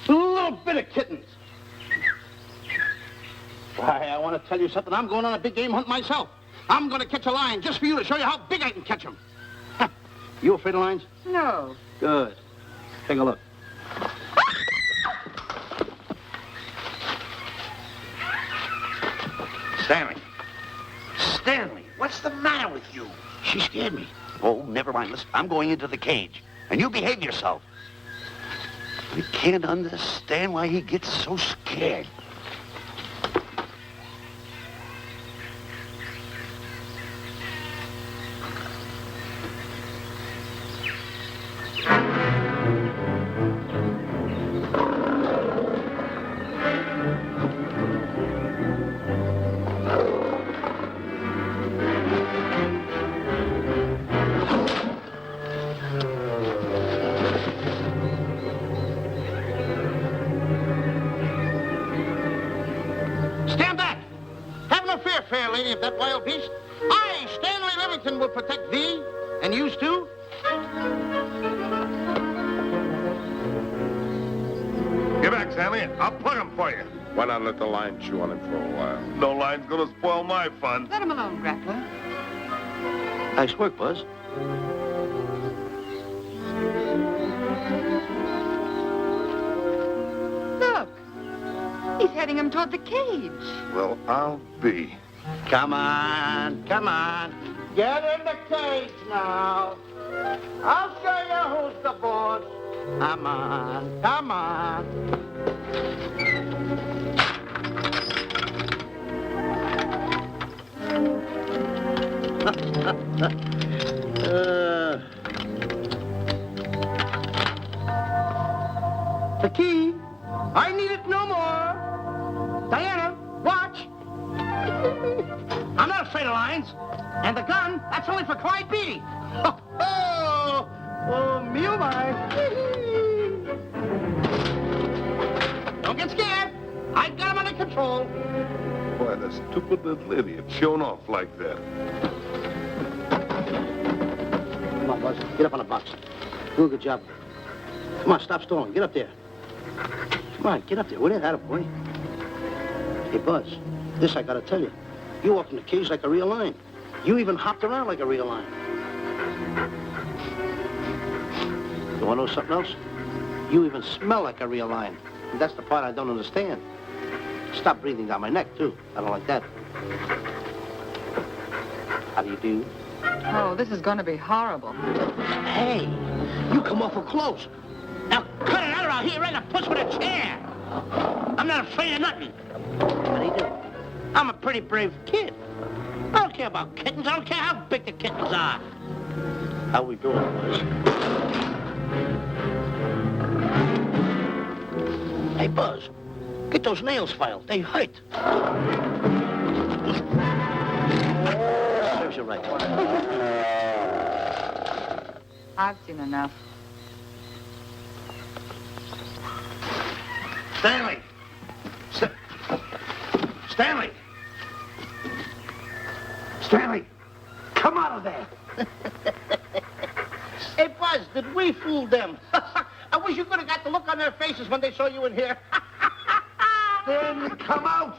A little bit of kittens. Why, I want to tell you something. I'm going on a big game hunt myself. I'm going to catch a lion just for you to show you how big I can catch him. You afraid of lions? No. Good. Take a look. Stanley. Stanley, what's the matter with you? She scared me. Oh, never mind. Listen, I'm going into the cage. And you behave yourself. I can't understand why he gets so scared. Stand back! Have no fear, fair lady of that wild beast. I, Stanley Livington, will protect thee, and yous too. Get back, Stanley. I'll plug him for you. Why not let the lion chew on him for a while? No lion's gonna spoil my fun. Let him alone, Grappler. Nice work, Buzz. Look. He's heading him toward the cage. Well, I'll be. Come on, come on. Get in the cage now. I'll show you who's the boss. Come on, come on. The key. I need it no more. Diana, watch. I'm not afraid of lions. And the gun, that's only for Clyde Beatty. Oh, me oh my. Don't get scared. I've got him under control. Boy, the stupid little idiot showing off like that. Come on, Buzz. Get up on the box. Do a good job. Come on, stop stalling. Get up there. Come on, get up there. With it, attaboy. Hey, Buzz, this I gotta tell you. You walked in the cage like a real lion. You even hopped around like a real lion. You wanna know something else? You even smell like a real lion. And that's the part I don't understand. Stop breathing down my neck, too. I don't like that. How do you do? Oh, this is going to be horrible. Hey, You come awful close. Now cut it out or I'll hit you right in the puss with a chair. I'm not afraid of nothing. How do you do? I'm a pretty brave kid. I don't care about kittens. I don't care how big the kittens are. How we doing, boys? Hey, Buzz, get those nails filed. They hurt. Serves you right. I've seen enough. Stanley! Stanley! Stanley! Come out of there! Hey, Buzz, did we fool them? I wish you could have got the look on their faces when they saw you in here. Stanley, come out.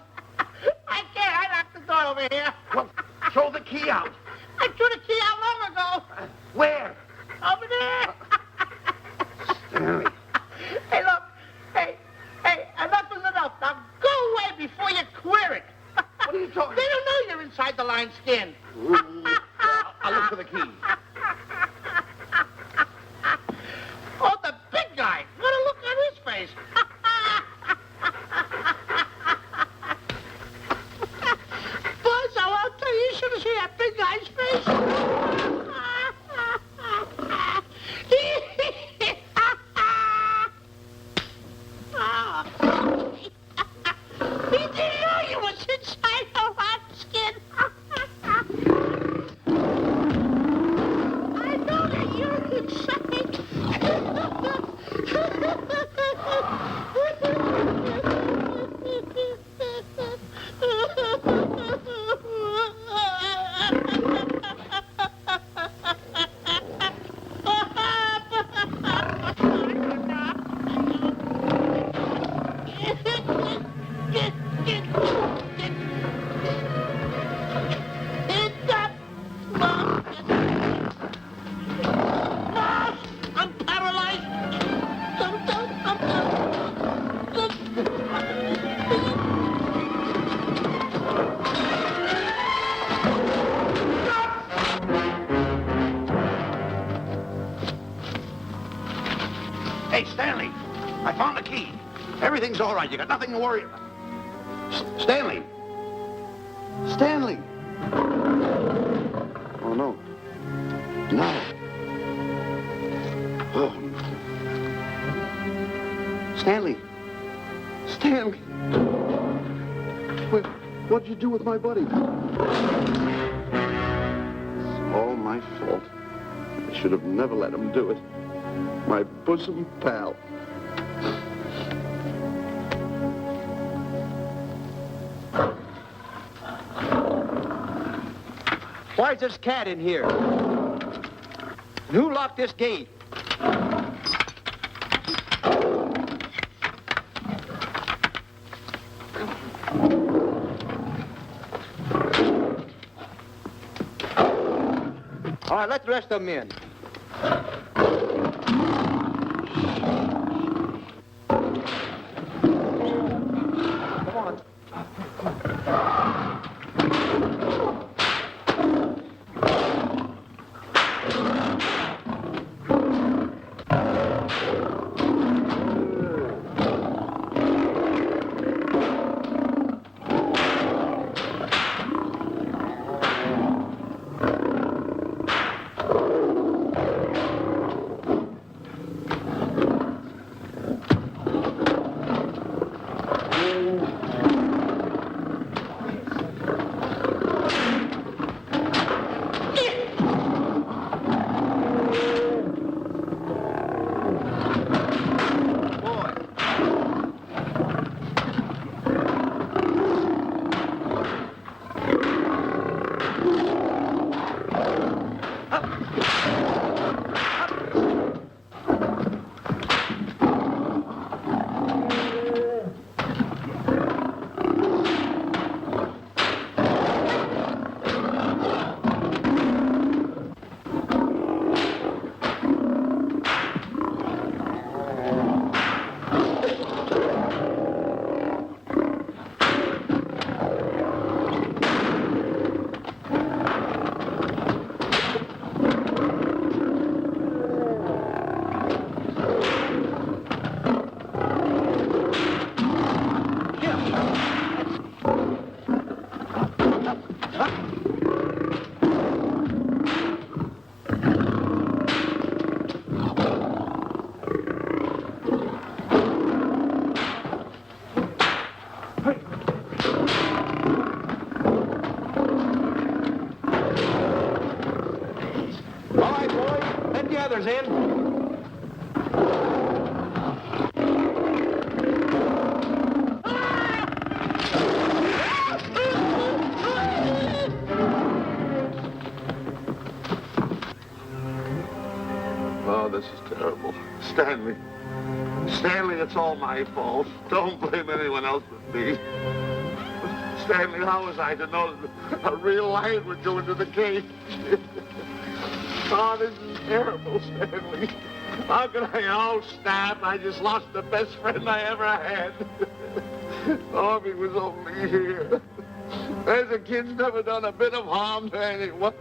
I can't. I locked the door over here. Well, throw the key out. I threw the key out long ago. Where? Over there. Stanley. Hey, look. Hey, enough is enough. Now go away before you queer it. What are you talking They don't know you're inside the lion's skin. I'll look for the key. Oh, the big guy. What a look on his face. Buzz, I'll tell you, you should have seen that big guy's face. He didn't know you was inside the lion's skin. I know that you're inside. I'm paralyzed. Hey, Stanley, I found the key. Everything's all right. You got nothing to worry about. Stanley. Stanley. Oh, no. No. Oh. Stanley. Stanley. What'd you do with my buddy? It's all my fault. I should have never let him do it. My bosom pal. Why is this cat in here? And who locked this gate? All right, let the rest of them in. Come on. All right, boys. Let the others in. Oh, this is terrible. Stanley. Stanley, it's all my fault. Don't blame anyone else but me. Stanley, how was I to know that a real lion would go into the cage? Oh, this is terrible, Stanley. How could I? Oh, snap. I just lost the best friend I ever had. Oh, if he was only here. There's a kid's never done a bit of harm to anyone.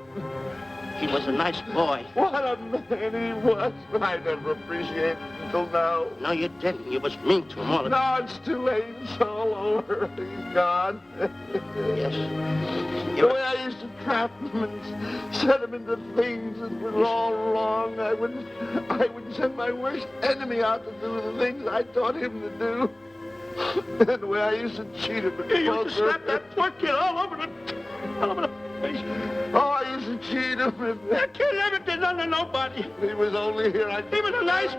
He was a nice boy. What a man he was. But I never appreciated it until now. No, you didn't. You was mean to him all the No, it's too late. It's all over. He's gone. Yes. The way I used to trap him and set him into things that was all wrong, I would send my worst enemy out to do the things I taught him to do. And the way I used to cheat him. You used to slap that poor kid all over the face. Oh, I used to cheat him. That kid never did nothing to nobody. He was only here. He was a nice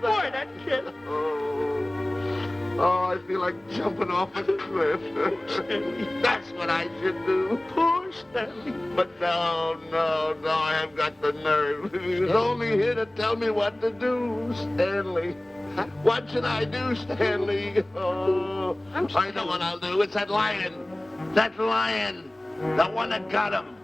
boy, that kid. Oh, I feel like jumping off a cliff. That's what I should do. Poor Stanley. But no, I haven't got the nerve. He was only here to tell me what to do, Stanley. What should I do, Stanley? Oh, I know what I'll do. It's that lion. That lion. The one that got him.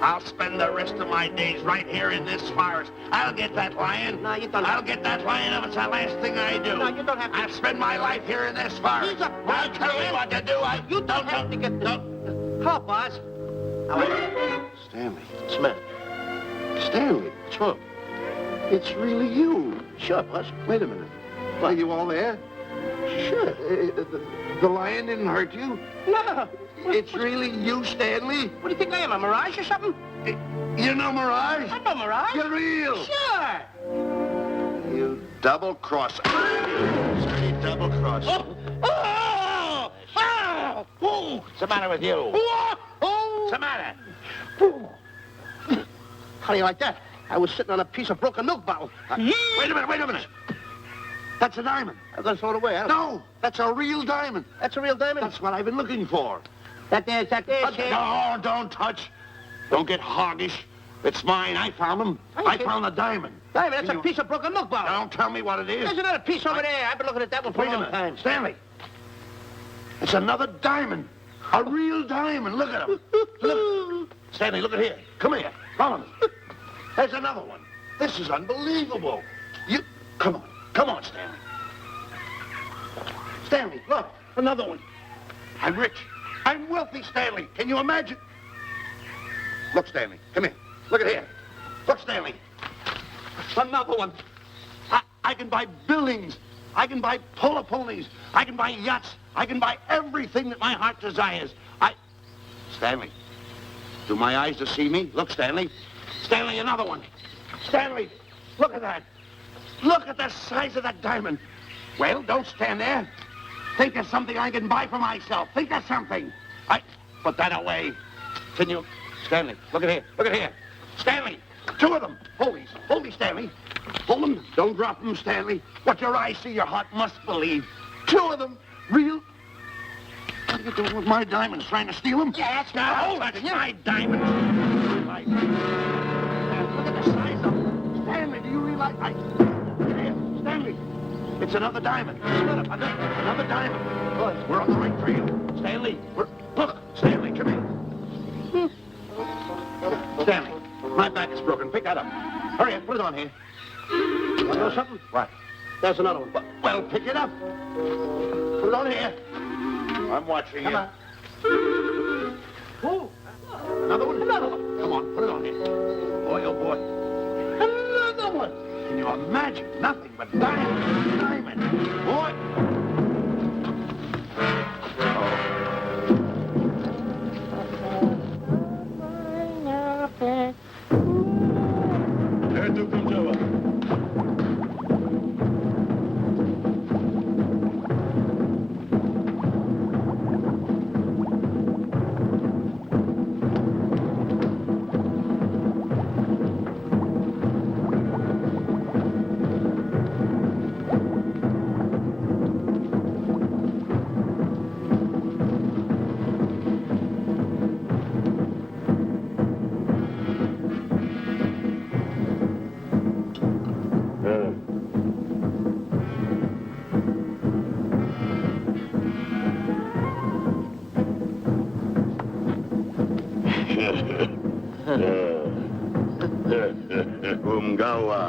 I'll spend the rest of my days right here in this forest. I'll get that lion. No, you don't. I'll get that lion if it's the last thing I do. No, you don't have to. I'll spend my life here in this forest. He's a I'll bad tell man. you what to do. You don't have to get the... Help, Oz. Stanley. Smith. Stanley. What's wrong? It's really you. Sure, boss. Wait a minute. Are you all there? Sure. The lion didn't hurt you? No. It's really you, Stanley? What do you think I am, a mirage or something? You know Mirage? I'm no mirage. You're real. Sure. You double-cross. You double-cross. Oh! What's the matter with you? What's the matter? How do you like that? I was sitting on a piece of broken milk bottle. Wait a minute. That's a diamond. I'm going to throw it away. No, that's a real diamond. That's a real diamond? That's what I've been looking for. That there, No, don't touch. Don't get hoggish. It's mine. I found them. I found the diamond. Diamond, that's a piece of broken milk bottle. Don't tell me what it is. There's another piece over there. I've been looking at that one for Wait a a long minute. time. Stanley. It's another diamond. A real diamond. Look at him. Look. Stanley, look at here. Come here. Follow me. There's another one. This is unbelievable. Come on, Stanley. Stanley, look. Another one. I'm rich. I'm wealthy, Stanley. Can you imagine? Look, Stanley. Come here. Look at here. Look, Stanley. Another one. I can buy buildings. I can buy polo ponies. I can buy yachts. I can buy everything that my heart desires. Stanley, do my eyes deceive me? Look, Stanley. Stanley, another one. Stanley, look at that. Look at the size of that diamond. Well, don't stand there. Think of something I can buy for myself. Think of something. Put that away. Can you... Stanley, look at here. Look at here. Stanley, two of them. Hold these, Stanley. Hold them. Don't drop them, Stanley. What your eyes see, your heart must believe. Two of them. Real. What are you doing with my diamonds? Trying to steal them? Yeah, that's Now, hold that. My diamonds. Look at the size of them. Stanley, do you realize... Here, Stanley. It's another diamond. Another diamond. Good. We're on the right trail. Stanley, look, Stanley, come here. Stanley, my back is broken. Pick that up. Hurry up, put it on here. You know something? What? There's another one. Well, pick it up. Put it on here. I'm watching you. Come on. Oh, another one? Another one. Come on, put it on here. Boy, oh boy. Another one. Can you imagine? Nothing but diamond. Diamond. Boy. Umgawa.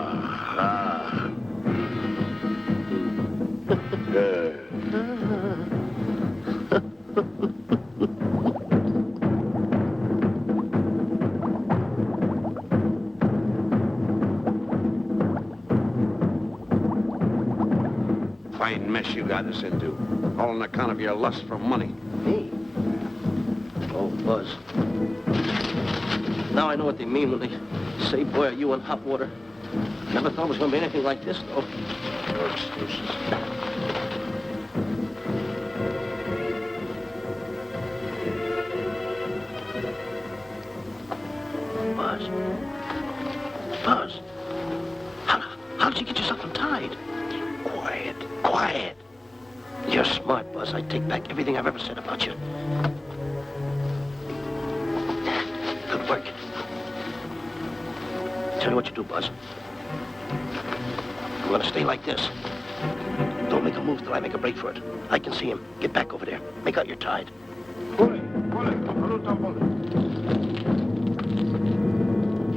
Fine mess you got us into. All on account of your lust for money. Me? Oh, Buzz. Now I know what they mean when they say, boy, are you in hot water. Never thought it was going to be anything like this, though. No excuses. Buzz. Buzz. How'd you get yourself untied? Quiet. Quiet. You're smart, Buzz. I take back everything I've ever said about you. Good work. Tell me what you do, Buzz. I'm gonna stay like this. Don't make a move till I make a break for it. I can see him. Get back over there. Make out you're tied. Get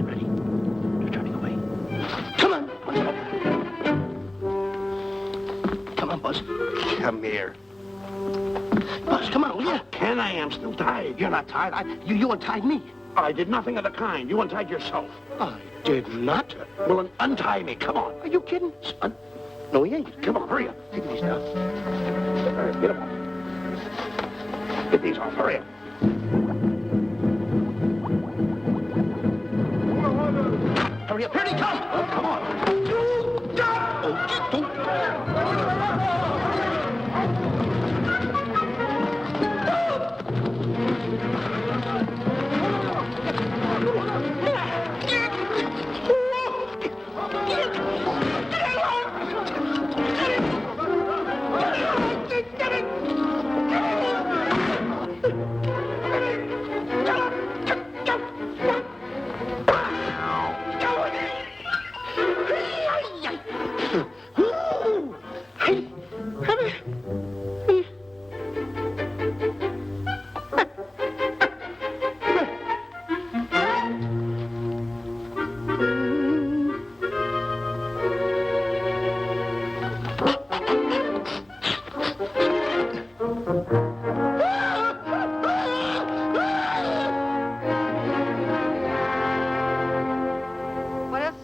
ready. You're turning away. Come on. Come on, Buzz. Come here. Buzz, come on, will you? Can I? I'm still tied. You're not tied. You untied me. I did nothing of the kind. You untied yourself. I did not. Well, then untie me. Come on. Are you kidding? No, he ain't. Come on, hurry up. Take these now. All right, get them off. Get these off. Hurry up. Hurry up. Here he comes. Oh, come on.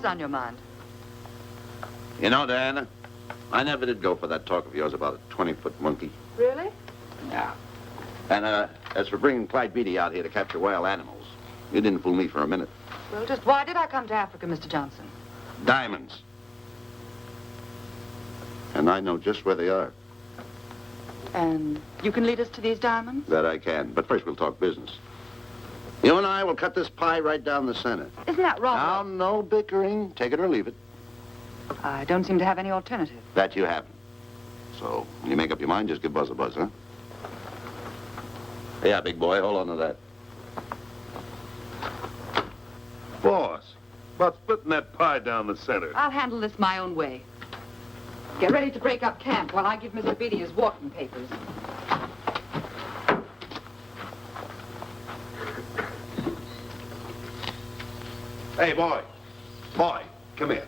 On your mind? You know, Diana, I never did go for that talk of yours about a 20-foot monkey. Really? Yeah. And, as for bringing Clyde Beatty out here to capture wild animals, you didn't fool me for a minute. Well, just why did I come to Africa, Mr. Johnson? Diamonds. And I know just where they are. And you can lead us to these diamonds? That I can. But first we'll talk business. You and I will cut this pie right down the center. Isn't that wrong? Now, no bickering. Take it or leave it. I don't seem to have any alternative. That you haven't. So, when you make up your mind, just give Buzz a buzz, huh? Yeah, big boy, hold on to that. Boss, about splitting that pie down the center. I'll handle this my own way. Get ready to break up camp while I give Mr. Beatty his walking papers. Hey, boy. Boy, come here.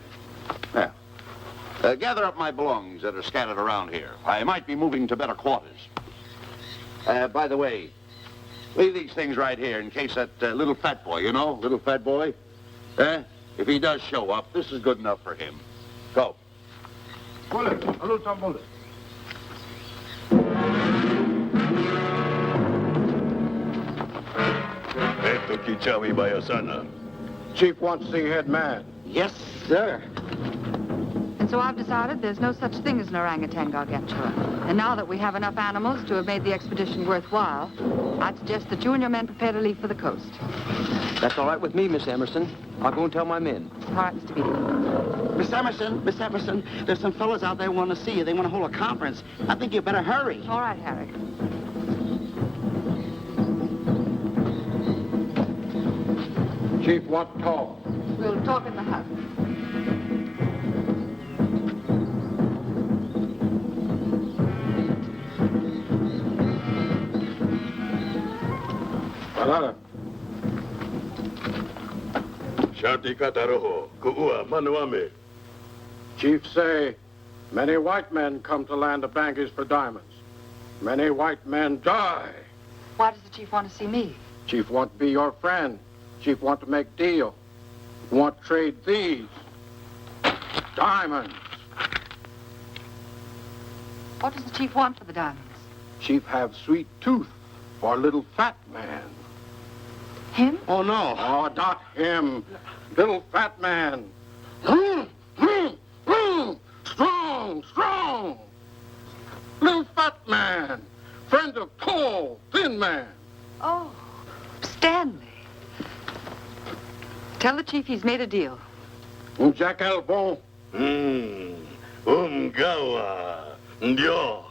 Now, gather up my belongings that are scattered around here. I might be moving to better quarters. By the way, leave these things right here in case that little fat boy, you know, little fat boy, if he does show up, this is good enough for him. Go. Esto Kichawi Bayasana. Chief wants to see head man. Yes, sir. And so I've decided there's no such thing as an orangutan gargantua. And now that we have enough animals to have made the expedition worthwhile, I'd suggest that you and your men prepare to leave for the coast. That's all right with me, Miss Emerson. I'll go and tell my men. All right, Mr. Beatty. Miss Emerson, there's some fellas out there want to see you. They want to hold a conference. I think you better hurry. All right, Harry. Chief wants to talk. We'll talk in the hut. Shanti kataroho, kuua manuame. Chief say, many white men come to land of Bangis for diamonds. Many white men die. Why does the chief want to see me? Chief want to be your friend. Chief want to make deal. Want to trade these. Diamonds. What does the chief want for the diamonds? Chief have sweet tooth for little fat man. Him? Oh, no. Oh, not him. Little fat man. Strong, strong. Little fat man. Friend of tall, thin man. Oh, Stanley. Tell the chief he's made a deal. Jack Albon. Umgawa. Ndio.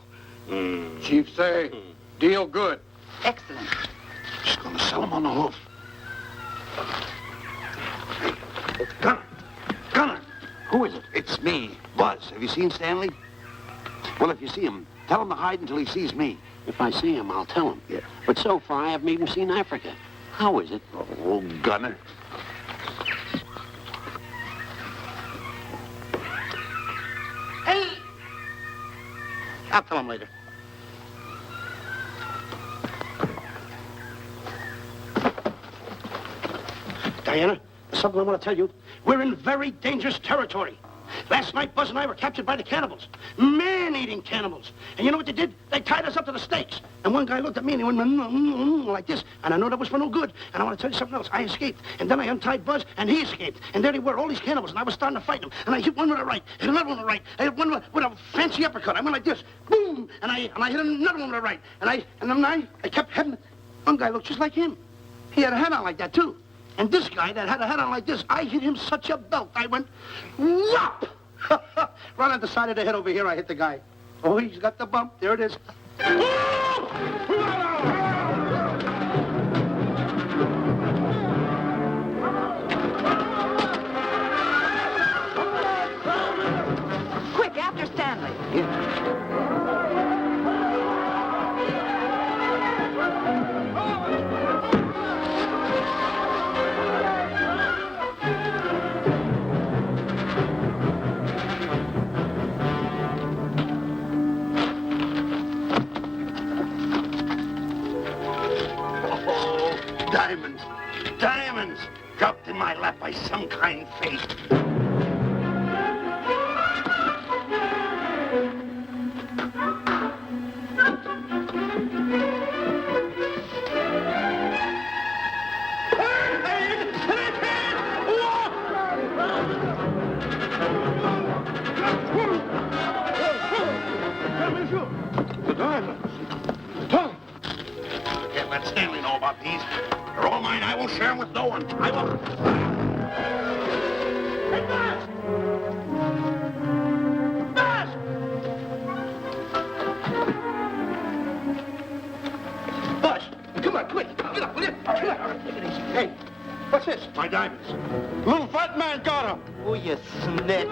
Chief say, deal good. Excellent. She's going to sell him on the hoof. Gunner! Gunner! Who is it? It's me, Buzz. Have you seen Stanley? Well, if you see him, tell him to hide until he sees me. If I see him, I'll tell him. Yeah. But so far, I haven't even seen Africa. How is it? Oh, Gunner. Hey! I'll tell him later. Diana, there's something I want to tell you. We're in very dangerous territory. Last night, Buzz and I were captured by the cannibals. Man-eating cannibals. And you know what they did? They tied us up to the stakes. And one guy looked at me and he went like this. And I know that was for no good. And I want to tell you something else. I escaped. And then I untied Buzz and he escaped. And there they were, all these cannibals. And I was starting to fight them. And I hit one with a right, hit another one with a right. I hit one with a fancy uppercut. I went like this. Boom! And I hit another one with a right. And then I kept hitting. One guy looked just like him. He had a hat on like that, too. And this guy that had a hat on like this, I hit him such a belt. I went, whop! Right on the side of the head over here, I hit the guy. Oh, he's got the bump. There it is. Quick, after Stanley. Diamonds. Diamonds. Dropped in my lap by some kind fate. The diamonds. Can't let Stanley know about these. They're all mine. I won't share them with no one. I won't. Hey, Buzz! Buzz! Buzz, come on, quick. Get up, will you? Come on. Take it easy. Hey, what's this? My diamonds. Little fat man got him. Oh, you snitch.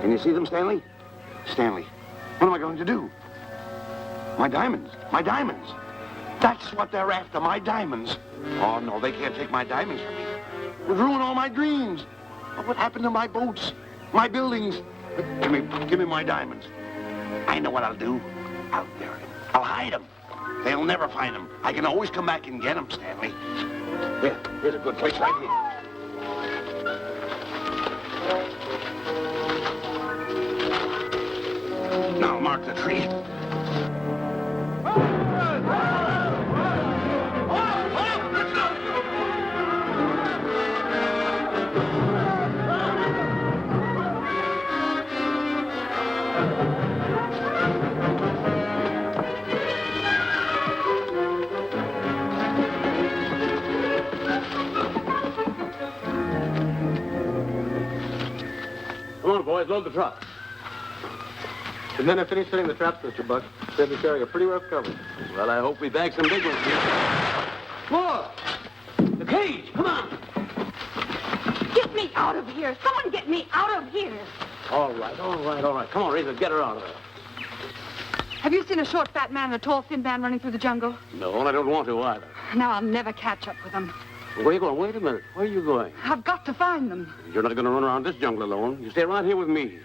Can you see them, Stanley? Stanley, what am I going to do? My diamonds. My diamonds. That's what they're after, my diamonds. Oh, no, they can't take my diamonds from me. It would ruin all my dreams. What happened to my boats, my buildings? Give me my diamonds. I know what I'll do. I'll bury them. I'll hide them. They'll never find them. I can always come back and get them, Stanley. Here's a good place right here. Now mark the tree. Come on, boys, load the truck. The men have finished setting the traps, Mr. Buck. They'll be carrying a pretty rough cover. Well, I hope we bag some big ones here. Look! The cage! Come on! me out of here. Someone get me out of here. All right. Come on, Razor, get her out of there. Have you seen a short, fat man and a tall, thin man running through the jungle? No, and I don't want to either. Now I'll never catch up with them. Where are you going? Wait a minute. Where are you going? I've got to find them. You're not going to run around this jungle alone. You stay right here with me.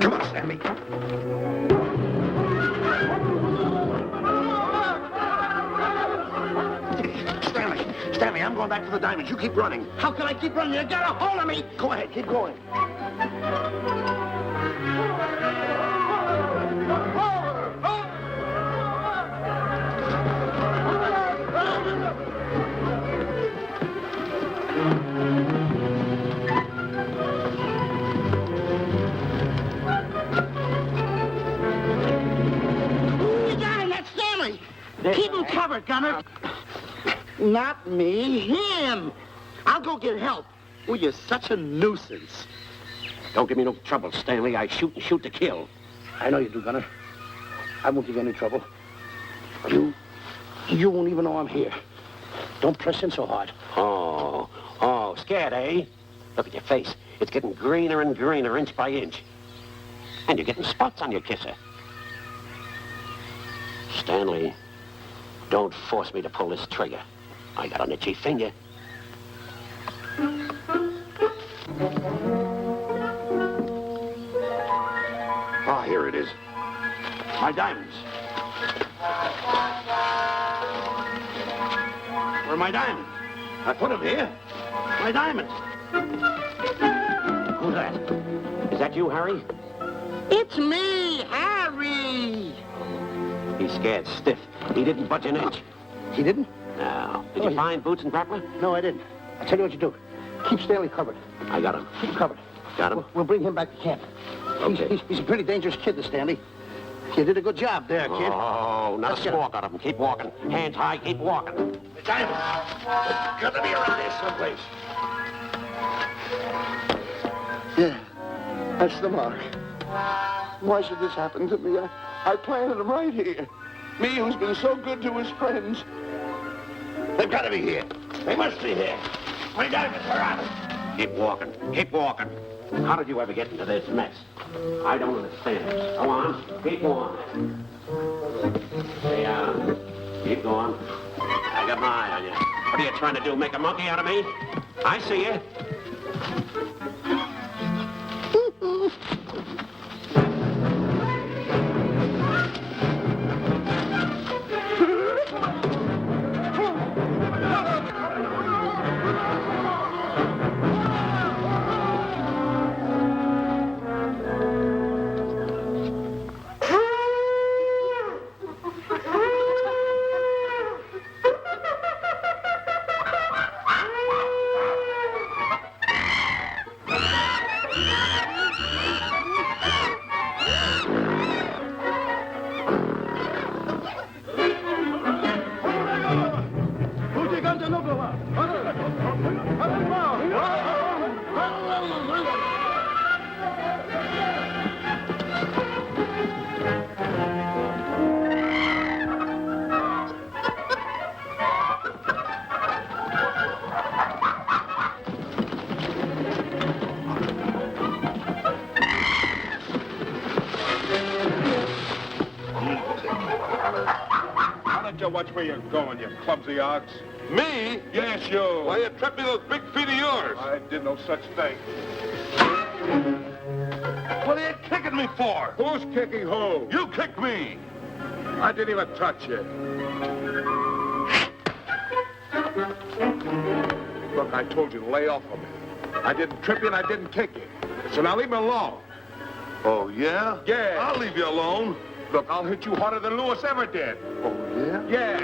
Come on, Stanley. Stanley, I'm going back for the diamonds. You keep running. How can I keep running? You got a hold of me. Go ahead, keep going. You got him. That's Stanley. Keep him covered, Gunner. Not me, him. I'll go get help. Well, you're such a nuisance. Don't give me no trouble, Stanley. I shoot and shoot to kill. I know you do, Gunner. I won't give you any trouble. You won't even know I'm here. Don't press in so hard. Oh, scared, eh? Look at your face. It's getting greener and greener, inch by inch. And you're getting spots on your kisser. Stanley, don't force me to pull this trigger. I got an itchy finger. Ah, here it is. My diamonds. Where are my diamonds? I put them here. My diamonds. Who's that? Is that you, Harry? It's me, Harry. He's scared stiff. He didn't budge an inch. He didn't? No. Did you find boots and grappler? No, I didn't. I'll tell you what you do. Keep Stanley covered. I got him. Keep him covered. Got him? We'll bring him back to camp. Okay. He's a pretty dangerous kid, this Stanley. You did a good job there, kid. Oh, not a squawk out of him. Keep walking. Hands high, keep walking. The diamonds. They've got to be around here someplace. Yeah, that's the mark. Why should this happen to me? I planted them right here. Me, who's been so good to his friends. They've got to be here. They must be here. My diamonds are out. Keep walking. Keep walking. How did you ever get into this mess? I don't understand. Go on. Keep going. Stay down. Keep going. I got my eye on you. What are you trying to do, make a monkey out of me? I see you. Watch where you're going, you clumsy ox. Me? Yes, you. Why, you tripped me those big feet of yours. I did no such thing. What are you kicking me for? Who's kicking who? You kicked me. I didn't even touch you. Look, I told you to lay off of me. I didn't trip you and I didn't kick you. So now leave me alone. Oh, yeah? Yeah. I'll leave you alone. Look, I'll hit you harder than Lewis ever did. Oh, yeah? Yeah.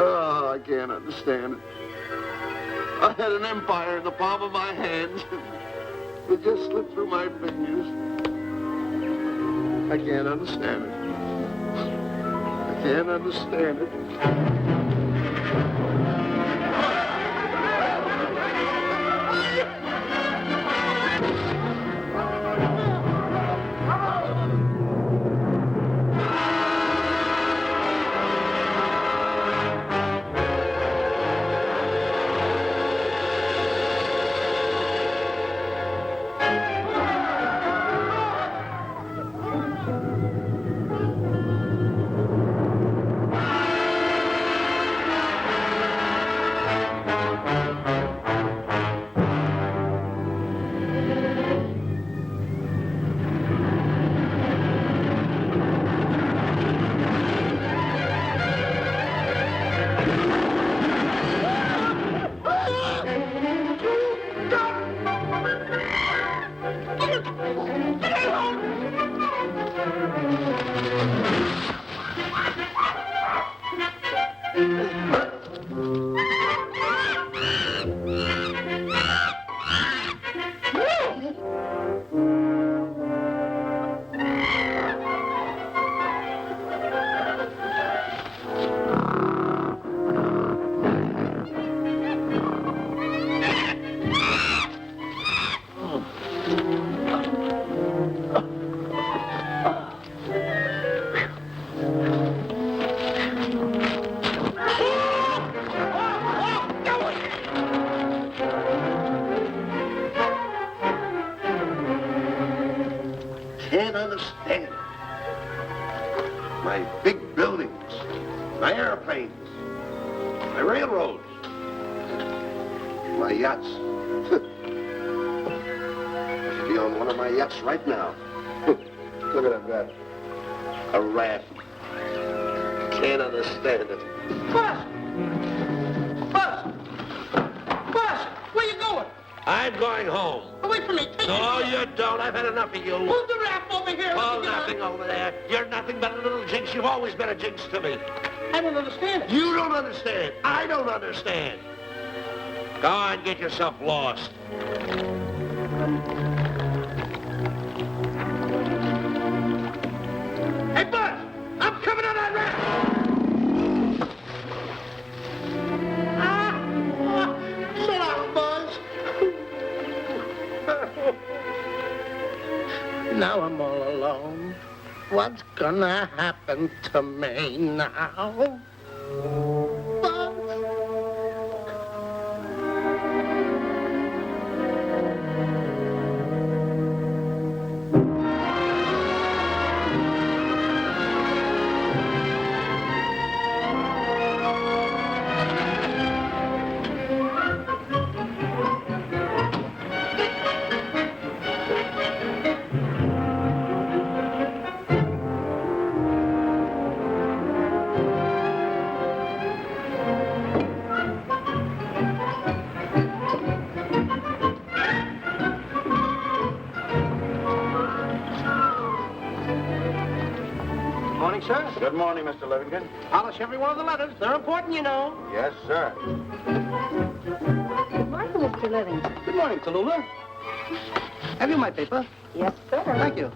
Oh, I can't understand it. I had an empire in the palm of my hands. It just slipped through my fingers. I can't understand it. I can't understand it. Can't understand it. My big buildings, my airplanes, my railroads, my yachts. I should be on one of my yachts right now. Look at that. A raft. Can't understand it. Buzz! Buzz! Buzz! Where you going? I'm going home. Wait for me. Take No, me. you don't. I've had enough of you. Move the raft over here. Oh, Let me get on. nothing over there. You're nothing but a little jinx. You've always been a jinx to me. I don't understand it. You don't understand. I don't understand. Go on, get yourself lost. Hey, Buzz! I'm coming on that raft! Sit down, Buzz. Now I'm all alone. What's gonna happen to me now? Buzz? Morning, sir. Good morning, Mr. Livingston. Polish every one of the letters. They're important, you know. Yes, sir. Good morning, Mr. Livingston. Good morning, Tallulah. Have you my paper? Yes, sir. Thank you.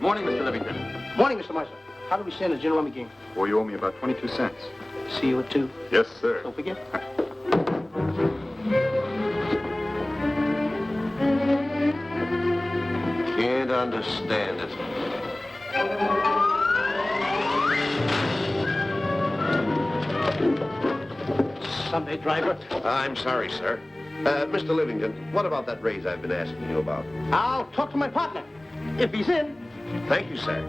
Morning, Mr. Livingston. Morning, Mr. Marshall. How do we stand at Gin Rummy game? Well, you owe me about 22 cents. See you at 2. Yes, sir. Don't forget. Can't understand it. Sunday driver. I'm sorry, sir. Mr. Livingston, what about that raise I've been asking you about? I'll talk to my partner. If he's in. Thank you, sir.